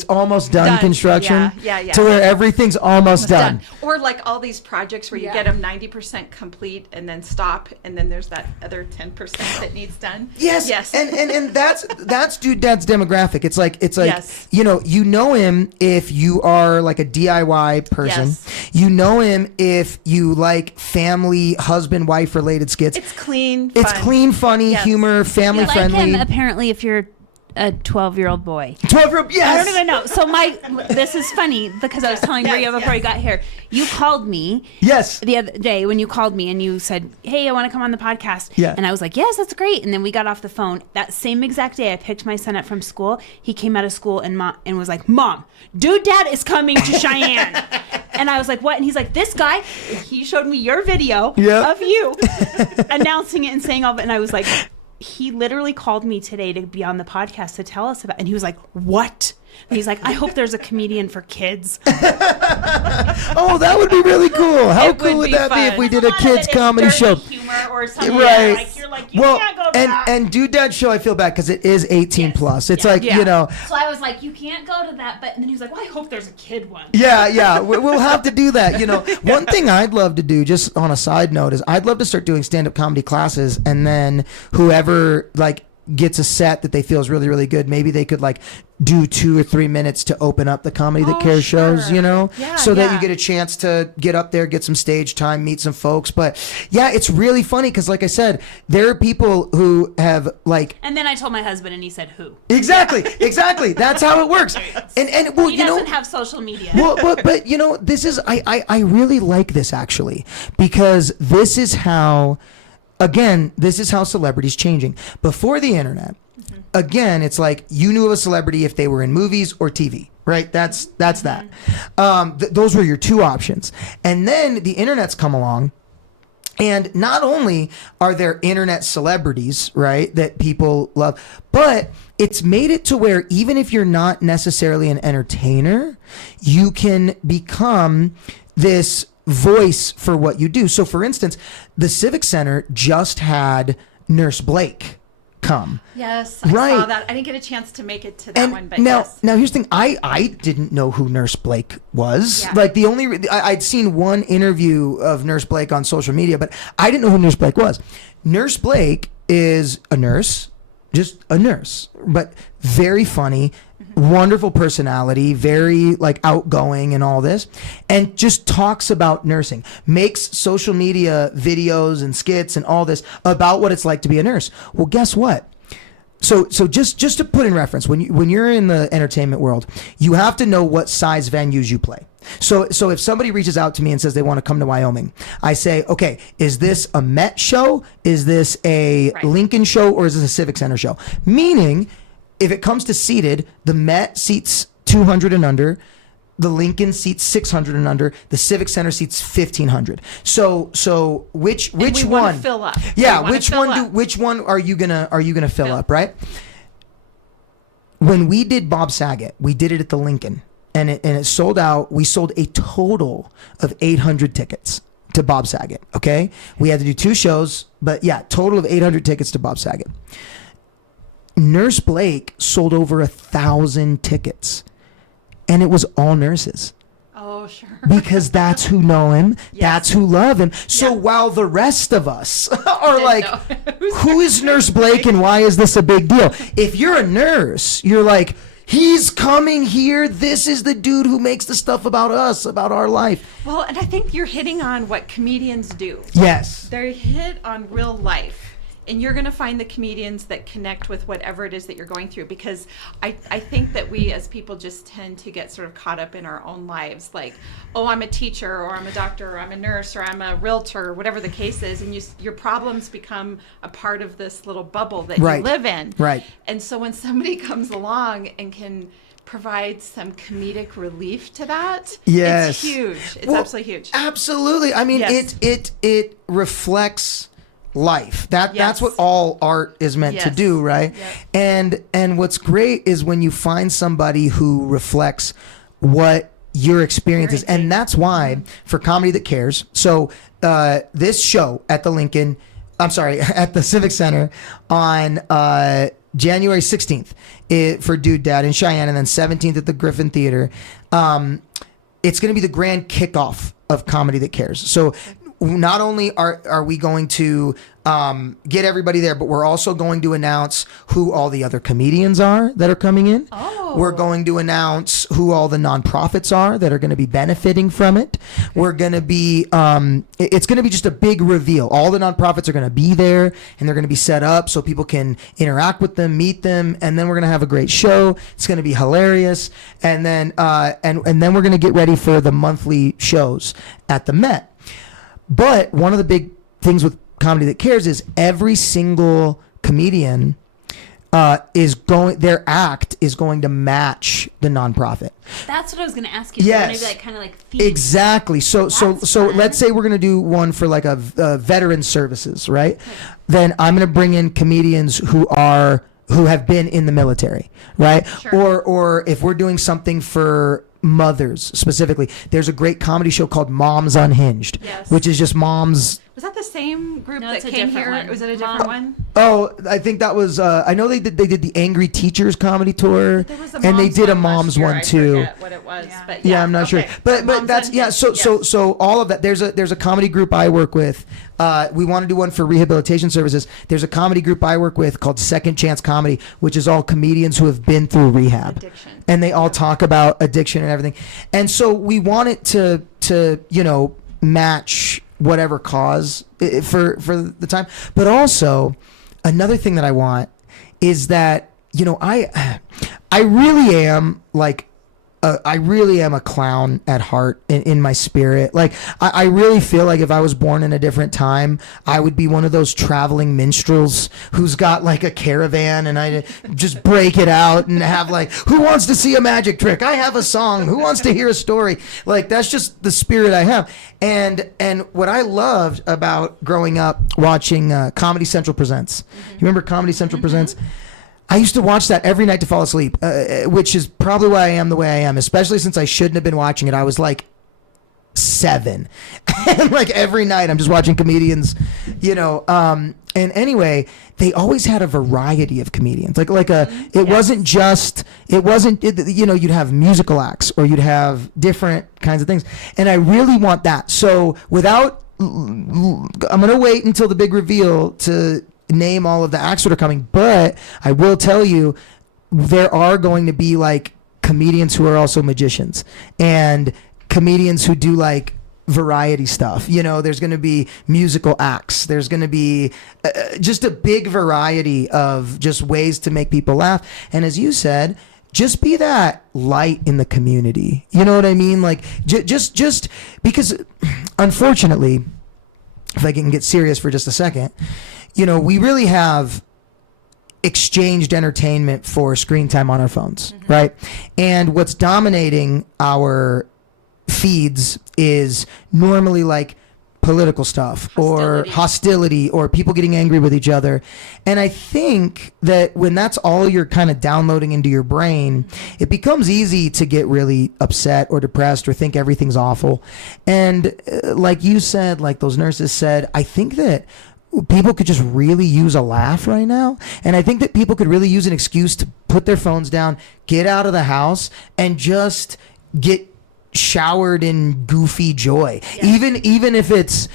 almost done Done. construction. Yeah. To where everything's almost done. done. Or like all these projects where you get them 90% complete and then stop, and then there's that other 10% that needs done. Yes. And that's Dude Dad's demographic. It's like Yes. you know him if you are like a DIY person. Yes. You know him if you like family, husband, wife related skits. It's clean. It's fun. clean, funny, Yes. humor, family You like friendly. him apparently if you're a 12-year-old boy. 12-year-old, yes. No. So this is funny because I was telling Maria before you got here. You called me Yes. the other day when you called me and you said, hey, I want to come on the podcast. Yeah. And I was like, yes, that's great. And then we got off the phone. That same exact day I picked my son up from school. He came out of school and was like, Mom, Dude Dad is coming to Cheyenne. And I was like, what? And he's like, this guy. He showed me your video Yep. of you announcing it and saying all of it. And I was like, he literally called me today to be on the podcast to tell us about, and he was like, what? And he's like, I hope there's a comedian for kids. Oh, that would be really cool. How It cool would would be that be fun. if we did A a lot of kids it is comedy dirty show? humor or something. Right. Like you're like, you can't go to that. and Dude Dad show, I feel bad because it is 18 plus. It's like, Yeah. you know, So I was like, you can't go to that. But and then he was like, well, I hope there's a kid one. yeah, we'll have to do that. You know, one thing I'd love to do, just on a side note, is I'd love to start doing stand-up comedy classes, and then whoever, like, gets a set that they feel is really, really good, maybe they could like do 2 or 3 minutes to open up the Comedy That Cares shows, you know, Yeah, so that yeah. you get a chance to get up there, get some stage time, meet some folks. But yeah, it's really funny because, like I said, there are people who have like And then I told my husband, and he said, "Who?" exactly. That's how it works. And well, He you know, doesn't have social media. well, but you know, this is I really like this actually, because this is how, again, this is how celebrities changing. Before the internet, again, it's like you knew of a celebrity if they were in movies or TV, right? That's that. Those were your two options. And then the internet's come along. And not only are there internet celebrities, right, that people love, but it's made it to where even if you're not necessarily an entertainer, you can become this voice for what you do. So, for instance, the Civic Center just had Nurse Blake come. Yes, I Right. saw that. I didn't get a chance to make it to that And one, but now, yes. now here's the thing. I didn't know who Nurse Blake was. Yeah. Like the only I'd seen one interview of Nurse Blake on social media, but I didn't know who Nurse Blake was. Nurse Blake is a nurse, just a nurse, but very funny, wonderful personality, very like outgoing and all this, and just talks about nursing, makes social media videos and skits and all this about what it's like to be a nurse. Well, guess what? So just to put in reference, when you're in the entertainment world, you have to know what size venues you play. So if somebody reaches out to me and says they want to come to Wyoming, I say, okay, is this a Met show? Is this a Right. Lincoln show? Or is this a Civic Center show? Meaning, if it comes to seated, the Met seats 200 and under, the Lincoln seats 600 and under, the Civic Center seats 1,500. So which we one? wanna fill up. Yeah, We wanna which fill one up. which one are you gonna fill Fill. up, right? When we did Bob Saget, we did it at the Lincoln, and it sold out. We sold a total of 800 tickets to Bob Saget. Okay, we had to do 2 shows, but yeah, total of 800 tickets to Bob Saget. Nurse Blake sold over 1,000 tickets, and it was all nurses. Oh, sure. Because that's who know him, that's who love him. So Yeah. while the rest of us are Didn't like, know. who is Nurse Blake and why is this a big deal? If you're a nurse, you're like, he's coming here. This is the dude who makes the stuff about us, about our life. Well, and I think you're hitting on what comedians do. Yes. They hit on real life. And you're going to find the comedians that connect with whatever it is that you're going through, because I think that we as people just tend to get sort of caught up in our own lives. Like, oh, I'm a teacher, or I'm a doctor, or I'm a nurse, or I'm a realtor, or whatever the case is. And your problems become a part of this little bubble that Right. you live in. Right. And so when somebody comes along and can provide some comedic relief to that, Yes. it's huge. It's Well, absolutely huge. Absolutely. I mean, Yes. it reflects life. That's Yes. what all art is meant to Yes. do, right? Yep. And what's great is when you find somebody who reflects what your experience is. And that's why for Comedy That Cares, so this show at the Lincoln, I'm sorry, at the Civic Center on January 16th for Dude Dad in Cheyenne, and then 17th at the Griffin Theater. It's going to be the grand kickoff of Comedy That Cares. So not only are we going to get everybody there, but we're also going to announce who all the other comedians are that are coming in. Oh. We're going to announce who all the nonprofits are that are going to be benefiting from it. We're going to be, it's going to be just a big reveal. All the nonprofits are going to be there, and they're going to be set up so people can interact with them, meet them, and then we're going to have a great show. It's going to be hilarious. And then, and then we're going to get ready for the monthly shows at the Met. But one of the big things with Comedy That Cares is every single comedian their act is going to match the nonprofit. That's what I was going to ask you. Yes. So maybe like kind of like themes. Exactly. So That's fun. let's say we're going to do one for like a veteran services, right? Then I'm going to bring in comedians who have been in the military, right? Sure. Or if we're doing something for mothers specifically, there's a great comedy show called Moms Unhinged, Yes. which is just moms Was that the same group No, that it's a came different here? one. Was it a different one? Oh, I think that was. I know they did the Angry Teachers comedy tour, There was a and they mom's did a one mom's last year. one I too. forget what it was, but Yeah, I'm not sure. okay. But Mom's that's one, yeah. yes, So yes. so all of that. There's a comedy group I work with. We want to do one for rehabilitation services. There's a comedy group I work with called Second Chance Comedy, which is all comedians who have been through rehab, Addiction. and they all talk about addiction and everything. And so we want it to match whatever cause for the time. But also another thing that I want is that I really am like. I really am a clown at heart in my spirit. Like, I really feel like if I was born in a different time, I would be one of those traveling minstrels who's got like a caravan and I just break it out and have like, who wants to see a magic trick? I have a song. Who wants to hear a story? Like, that's just the spirit I have. And what I loved about growing up watching Comedy Central Presents. You remember Comedy Central Presents? I used to watch that every night to fall asleep, which is probably why I am the way I am, especially since I shouldn't have been watching it. I was like 7. And like every night I'm just watching comedians, and anyway, they always had a variety of comedians. It wasn't you'd have musical acts or you'd have different kinds of things. And I really want that. So I'm going to wait until the big reveal to name all of the acts that are coming, but I will tell you there are going to be like comedians who are also magicians and comedians who do like variety stuff. There's going to be musical acts. There's going to be just a big variety of just ways to make people laugh. And as you said, just be that light in the community. You know what I mean? Like just because unfortunately, if I can get serious for just a second, we really have exchanged entertainment for screen time on our phones, right? And what's dominating our feeds is normally like political stuff or hostility or people getting angry with each other. And I think that when that's all you're kind of downloading into your brain, it becomes easy to get really upset or depressed or think everything's awful. And like you said, like those nurses said, I think that people could just really use a laugh right now. And I think that people could really use an excuse to put their phones down, get out of the house, and just get showered in goofy joy. Even if it's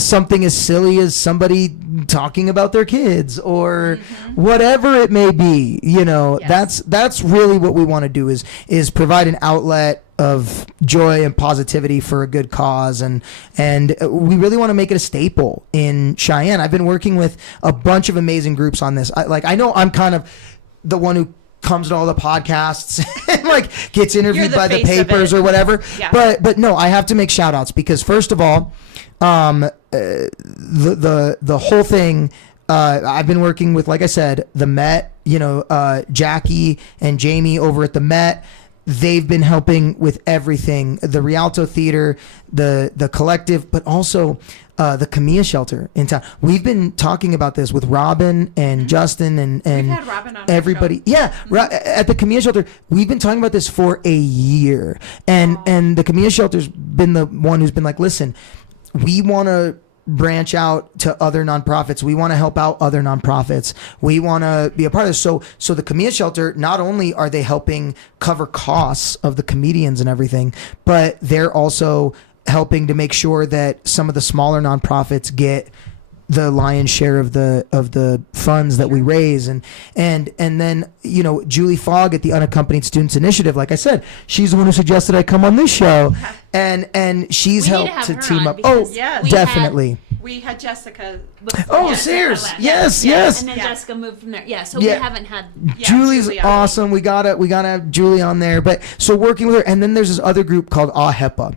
something as silly as somebody talking about their kids or whatever it may be. That's really what we want to do is provide an outlet of joy and positivity for a good cause, and we really want to make it a staple in Cheyenne. I've been working with a bunch of amazing groups on this. I know I'm kind of the one who comes to all the podcasts and like gets interviewed by the papers or whatever. Yeah. But no, I have to make shout outs because first of all, the whole thing, I've been working with, like I said, the Met, Jackie and Jamie over at the Met. They've been helping with everything, the Rialto Theater, the collective, but also the Camilla shelter in town. We've been talking about this with Robin and Justin and We've had Robin on everybody. Yeah, at the Camilla shelter, we've been talking about this for a year, and the Camilla shelter's been the one who's been like, listen, we want to branch out to other nonprofits. We want to help out other nonprofits. We want to be a part of this. So the Camilla Shelter, not only are they helping cover costs of the comedians and everything, but they're also helping to make sure that some of the smaller nonprofits get the lion's share of the funds that we raise. And then, Julie Fogg at the Unaccompanied Students Initiative, like I said, she's the one who suggested I come on this show. And she's helped to team up. Oh, yes. definitely. We had Jessica. Sears. Yes. And then Jessica moved from there. Yeah, so we haven't had Julie's awesome. We gotta have Julie on there. But so working with her, and then there's this other group called AHEPA.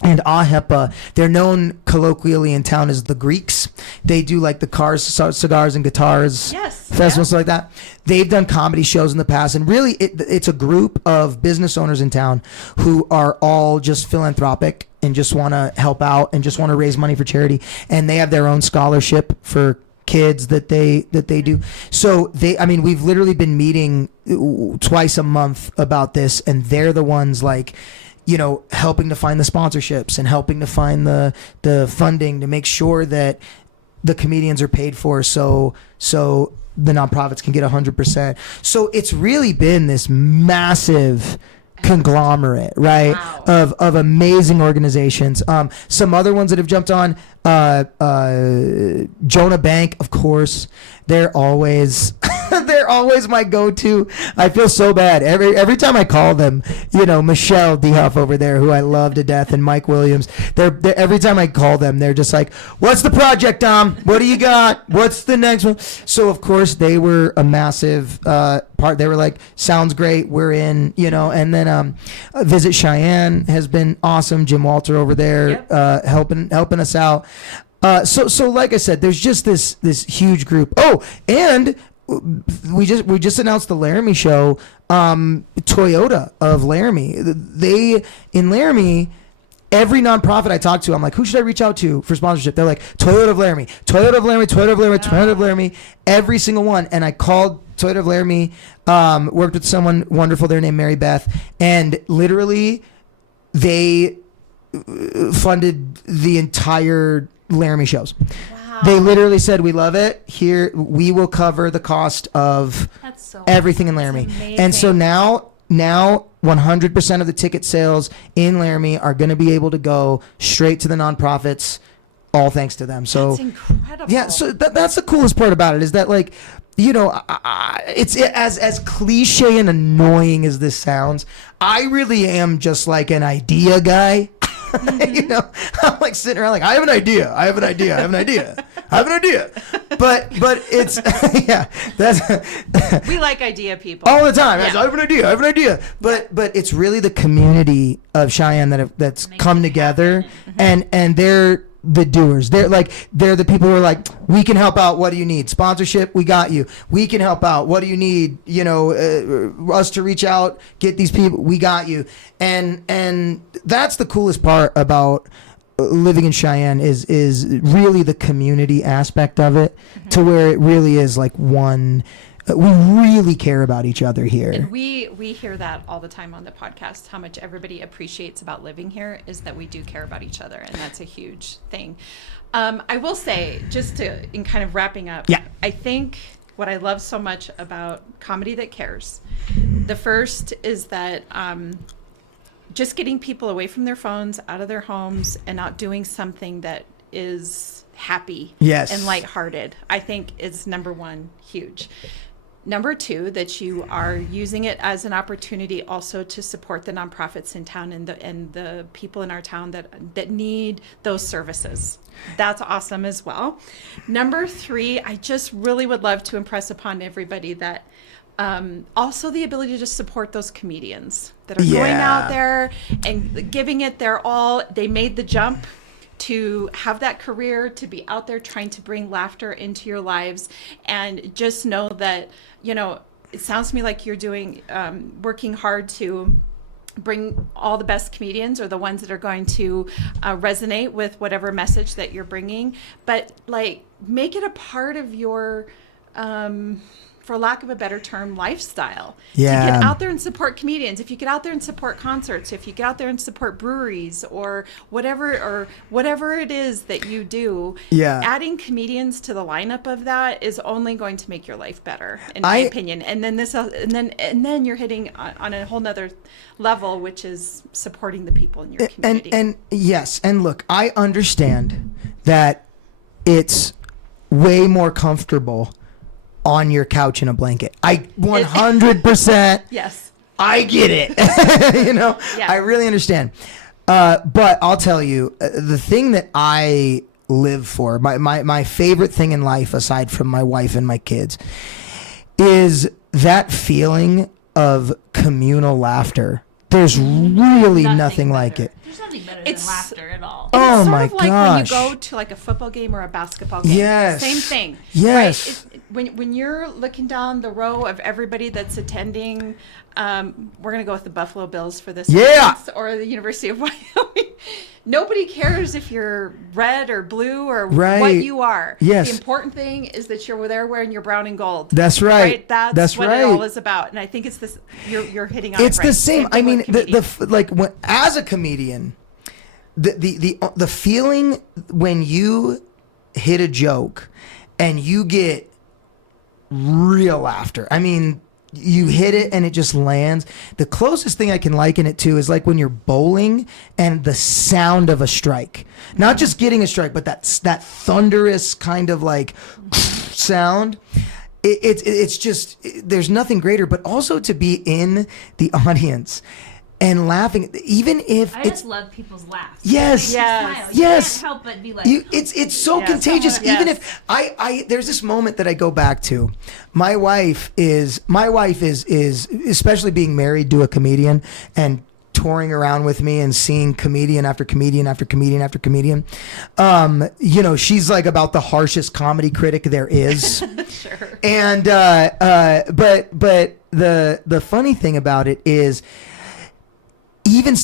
And AHEPA, they're known colloquially in town as the Greeks. They do like the Cars, Cigars, and Guitars festivals, like that. They've done comedy shows in the past. And really, it's a group of business owners in town who are all just philanthropic and just want to help out and just want to raise money for charity. And they have their own scholarship for kids that they do. So we've literally been meeting twice a month about this, and they're the ones like, helping to find the sponsorships and helping to find the funding to make sure that the comedians are paid for, so the nonprofits can get 100%. So it's really been this massive conglomerate, right? Wow. Of amazing organizations. Some other ones that have jumped on, Jonah Bank, of course. They're always they're always my go-to. I feel so bad every time I call them. Michelle DeHuff over there, who I love to death, and Mike Williams. They're every time I call them, they're just like, "What's the project, Dom? What do you got? What's the next one?" So of course they were a massive part. They were like, "Sounds great, we're in." And then Visit Cheyenne has been awesome. Jim Walter over there, helping us out. So like I said, there's just this huge group. Oh, and we just announced the Laramie show. Toyota of Laramie. They in Laramie. Every nonprofit I talk to, I'm like, who should I reach out to for sponsorship? They're like, Toyota of Laramie, Toyota of Laramie, Toyota of Laramie, Toyota of Laramie. Every single one. And I called Toyota of Laramie, worked with someone wonderful there named Mary Beth, and literally they funded the entire Laramie shows. Wow. They literally said, we love it. Here, we will cover the cost of everything in Laramie. And so now 100% of the ticket sales in Laramie are going to be able to go straight to the nonprofits, all thanks to them. So that's incredible. Yeah, so that's the coolest part about it, is that, like, it's as cliche and annoying as this sounds, I really am just like an idea guy. I'm like sitting around like, I have an idea. But it's that's we like idea people all the time. Yeah. I have an idea. But it's really the community of Cheyenne that's come together, and they're the doers. They're the people who are like, we can help out. What do you need? Sponsorship? We got you. We can help out. What do you need? Us to reach out, get these people. We got you. And that's the coolest part about living in Cheyenne is really the community aspect of it, to where it really is like one. We really care about each other here. And we hear that all the time on the podcast. How much everybody appreciates about living here is that we do care about each other, and that's a huge thing. I will say, just in kind of wrapping up, I think what I love so much about Comedy That Cares, the first is that just getting people away from their phones, out of their homes, and out doing something that is happy and lighthearted, I think is number one, huge. Number two, that you are using it as an opportunity also to support the nonprofits in town and the people in our town that need those services. That's awesome as well. Number three, I just really would love to impress upon everybody that also the ability to just support those comedians that are going out there and giving it their all. They made the jump to have that career, to be out there trying to bring laughter into your lives, and just know that, it sounds to me like you're doing, working hard to bring all the best comedians, or the ones that are going to resonate with whatever message that you're bringing, but like make it a part of your, for lack of a better term, lifestyle. To get out there and support comedians. If you get out there and support concerts, if you get out there and support breweries or whatever it is that you do, adding comedians to the lineup of that is only going to make your life better, in my opinion. And then you're hitting on a whole nother level, which is supporting the people in your community. And yes, and look, I understand that it's way more comfortable on your couch in a blanket. I 100% yes, I get it. I really understand. But I'll tell you, the thing that I live for, my favorite thing in life, aside from my wife and my kids, is that feeling of communal laughter. There's really nothing like it. There's nothing better than laughter at all. Oh it's my sort of like gosh. when you go to like a football game or a basketball game. Yes. Same thing. Yes. Right? When you're looking down the row of everybody that's attending, we're going to go with the Buffalo Bills for this. Yeah. Or the University of Wyoming. Nobody cares if you're red or blue or Right. what you are. Yes. The important thing is that you're there wearing your brown and gold. That's right. That's what right. it all is about. And I think it's this. You're hitting on. It's it right. the same. I thing mean, with comedians. like when, as a comedian, the feeling when you hit a joke and you get real laughter. I mean, you hit it and it just lands. The closest thing I can liken it to is like when you're bowling and the sound of a strike. Not just getting a strike, but that thunderous kind of like sound. It's just, there's nothing greater, but also to be in the audience and laughing, even if I it's just love people's laughs. Yes. Yes. Yes. You can't help but be like, it's so Yes. contagious. Yes. Even if I there's this moment that I go back to. My wife is especially being married to a comedian and touring around with me and seeing comedian after comedian after comedian after comedian. You know, she's like about the harshest comedy critic there is. Sure. And but the funny thing about it is, even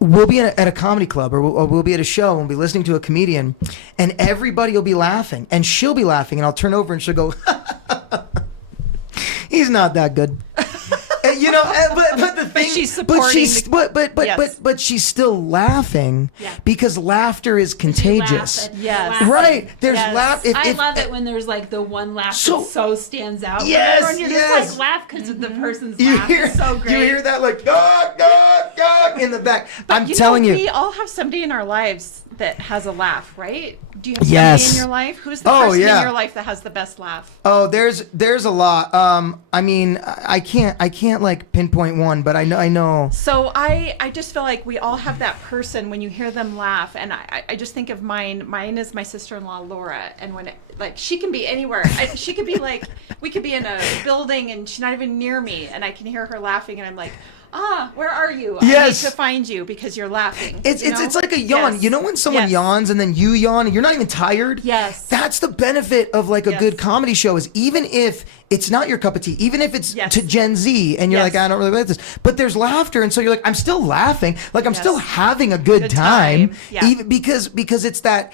we'll be at a comedy club or we'll be at a show and we'll be listening to a comedian and everybody will be laughing and she'll be laughing and I'll turn over and she'll go, he's not that good. And, you know, but the thing, she's supporting but she's still laughing because laughter is contagious. Yes. Right. There's Yes. laugh. I love it when there's like the one laugh So- that so stands out. Yes, Everyone, you're yes. just like laugh because of the person's You laugh. hear, It's so great. you hear that like gawk, gawk, gawk in the back. I'm You telling know, you. we all have somebody in our lives that has a laugh, right? Do you have somebody Yes. in your life? Who's the Oh, person yeah. in your life that has the best laugh? Oh, there's a lot. I mean, I can't like pinpoint one, but I know. So I just feel like we all have that person when you hear them laugh, and I just think of mine. Mine is my sister-in-law Laura, and when like she can be anywhere. She could be like, we could be in a building and she's not even near me, and I can hear her laughing, and I'm like, where are you? Yes. I need to find you because you're laughing. It's you know? it's like a yawn. Yes. You know when someone Yes. yawns and then you yawn and you're not even tired? Yes. That's the benefit of like a Yes. good comedy show is even if it's not your cup of tea, even if it's Yes. to Gen Z and you're Yes. like, I don't really like this, but there's laughter and so you're like, I'm still laughing, like I'm Yes. still having a good time. Yeah. Even because it's that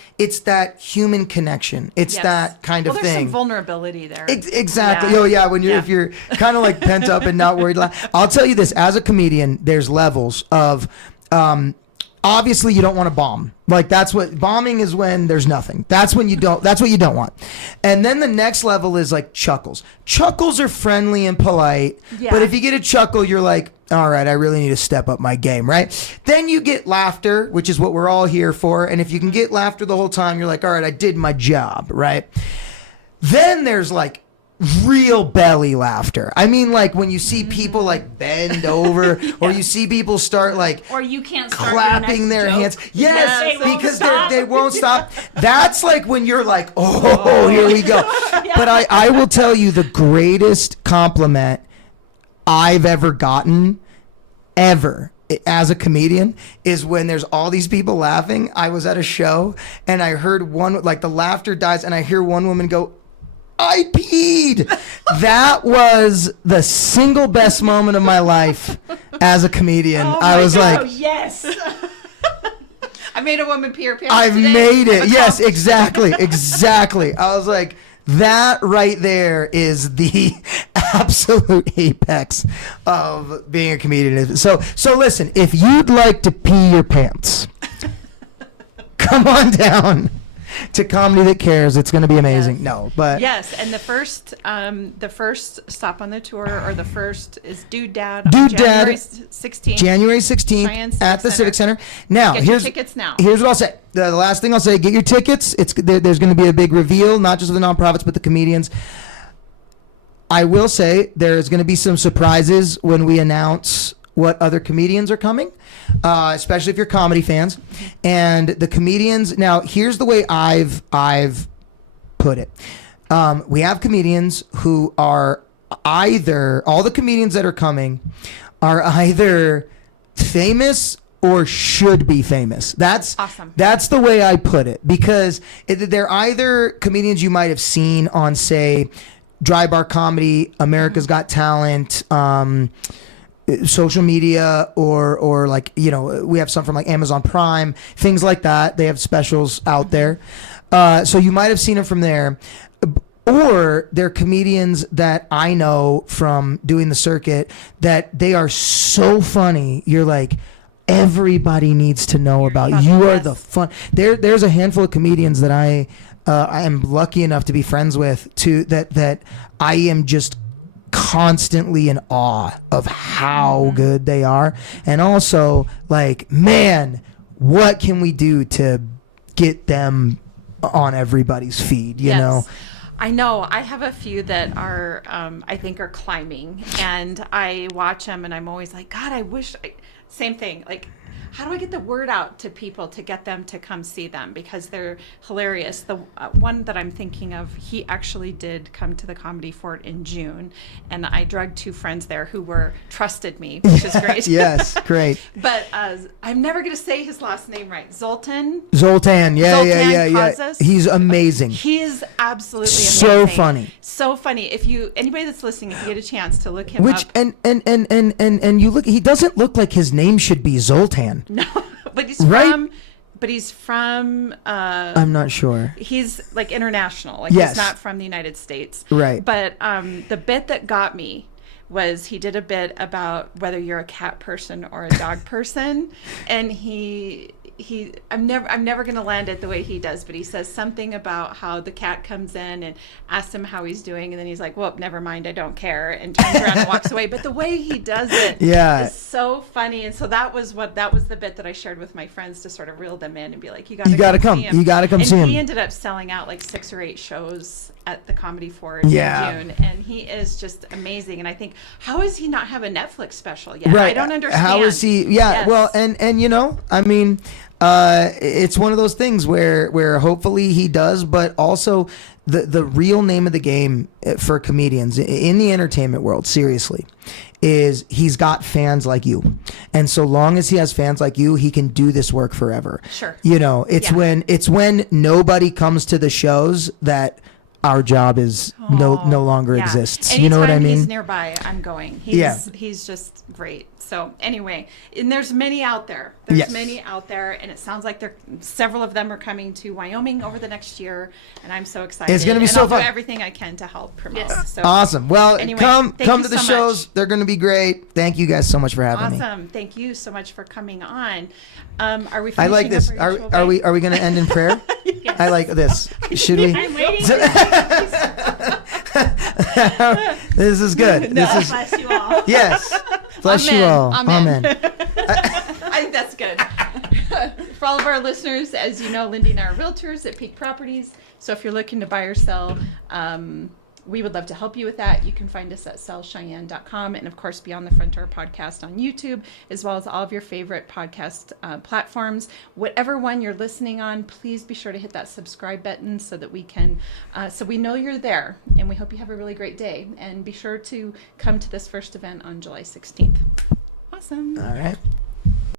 human connection. It's Yes. that kind of well, there's thing. some vulnerability there. Exactly. Yeah. Oh yeah, when you're Yeah. if you're kind of like pent up and not worried. I'll tell you this: as a comedian, there's levels of. Obviously, you don't want to bomb. Like that's what bombing is when there's nothing. That's when you don't. That's what you don't want. And then the next level is like chuckles. Chuckles are friendly and polite. Yeah. But if you get a chuckle, you're like, all right, I really need to step up my game, right? Then you get laughter, which is what we're all here for. And if you can get laughter the whole time, you're like, all right, I did my job, right? Then there's like real belly laughter. I mean, like when you see people like bend over or you see people start like Or you can't start clapping your their next hands. joke. Yes, They won't because stop. they won't stop. That's like when you're like, oh, here we go. But I will tell you the greatest compliment I've ever gotten ever as a comedian is when there's all these people laughing. I was at a show and I heard one, like the laughter dies and I hear one woman go, I peed. That was the single best moment of my life as a comedian. I was Oh, like, yes. I made a woman pee her pants I've today. made it. I'm Yes, accomplished. exactly. I was like, that right there is the absolute apex of being a comedian. So listen, if you'd like to pee your pants, come on down to Comedy That Cares. It's going to be amazing. Yes. No, but Yes, and the first stop on the tour, or the first is Dude Dad on Dude Dad, January 16th. January Cheyenne 16th Civic at the Civic Center. Center. Now, Get your here's tickets now. Here's what I'll say. The last thing I'll say: get your tickets. There's going to be a big reveal, not just for the nonprofits, but the comedians. I will say there is going to be some surprises when we announce what other comedians are coming, especially if you're comedy fans. And the comedians. Now, here's the way I've put it. We have comedians who are either all the comedians that are coming are either famous or should be famous. That's Awesome. That's the way I put it, because they're either comedians you might have seen on, say, Dry Bar Comedy, America's Got Talent, social media or like, we have some from like Amazon Prime, things like that. They have specials out there. So you might have seen them from there. Or they're comedians that I know from doing the circuit that they are so funny. You're like, everybody needs to know about you. Are the fun. There's a handful of comedians that I am lucky enough to be friends with that I am just constantly in awe of how good they are. And also like, man, what can we do to get them on everybody's feed, you know? I know. I have a few that are, I think, are climbing, and I watch them, and I'm always like, God, I wish. Same thing. Like, how do I get the word out to people to get them to come see them, because they're hilarious. The one that I'm thinking of, he actually did come to the Comedy Fort in June, and I drugged 2 friends there who trusted me, which is great. Yes, great. But I'm never going to say his last name right. Zoltan, yeah. Kazas. He's amazing. He is absolutely so amazing. funny. So funny. If anybody that's listening, if you get a chance to look him up. And you look, he doesn't look like his name should be Zoltan. No, but he's right? from I'm not sure. He's like international. Like, yes. He's not from the United States. Right. But the bit that got me was he did a bit about whether you're a cat person or a dog person, and I'm never going to land it the way he does, but he says something about how the cat comes in and asks him how he's doing, and then he's like, well, never mind, I don't care, and turns around and walks away. But the way he does it is so funny. And so that was the bit that I shared with my friends to sort of reel them in and be like, you gotta come see him. You gotta come see him. And he ended up selling out like 6 or 8 shows at the Comedy Fort in June, and he is just amazing. And I think, how does he not have a Netflix special yet? Right. I don't understand. How is he? Yeah. Yes. Well, and I mean, it's one of those things where hopefully he does, but also the real name of the game for comedians in the entertainment world, seriously, is he's got fans like you. And so long as he has fans like you, he can do this work forever. Sure. It's when nobody comes to the shows that our job is no longer exists. Anytime you know what I mean? He's nearby, I'm going. He's just great. So anyway, and there's many out there. Many out there, and it sounds like several of them are coming to Wyoming over the next year, and I'm so excited. It's going to be so I'll fun. do everything I can to help promote. Yes. So, awesome. Well, anyway, come to the so shows. Much. They're going to be great. Thank you guys so much for having me. Awesome. Thank you so much for coming on. Are we? I like this. Are we going to end in prayer? Yes. I like this. Should we? I'm waiting. This is good. No. This is. Bless you all. Yes. Bless Amen. you all. Amen. I think that's good. For all of our listeners, as you know, Lindy and I are realtors at Peak Properties. So if you're looking to buy or sell, we would love to help you with that. You can find us at sellcheyenne.com, and of course, Beyond the Front Door podcast on YouTube, as well as all of your favorite podcast platforms. Whatever one you're listening on, please be sure to hit that subscribe button so that we can, so we know you're there. And we hope you have a really great day. And be sure to come to this first event on July 16th. Awesome. All right.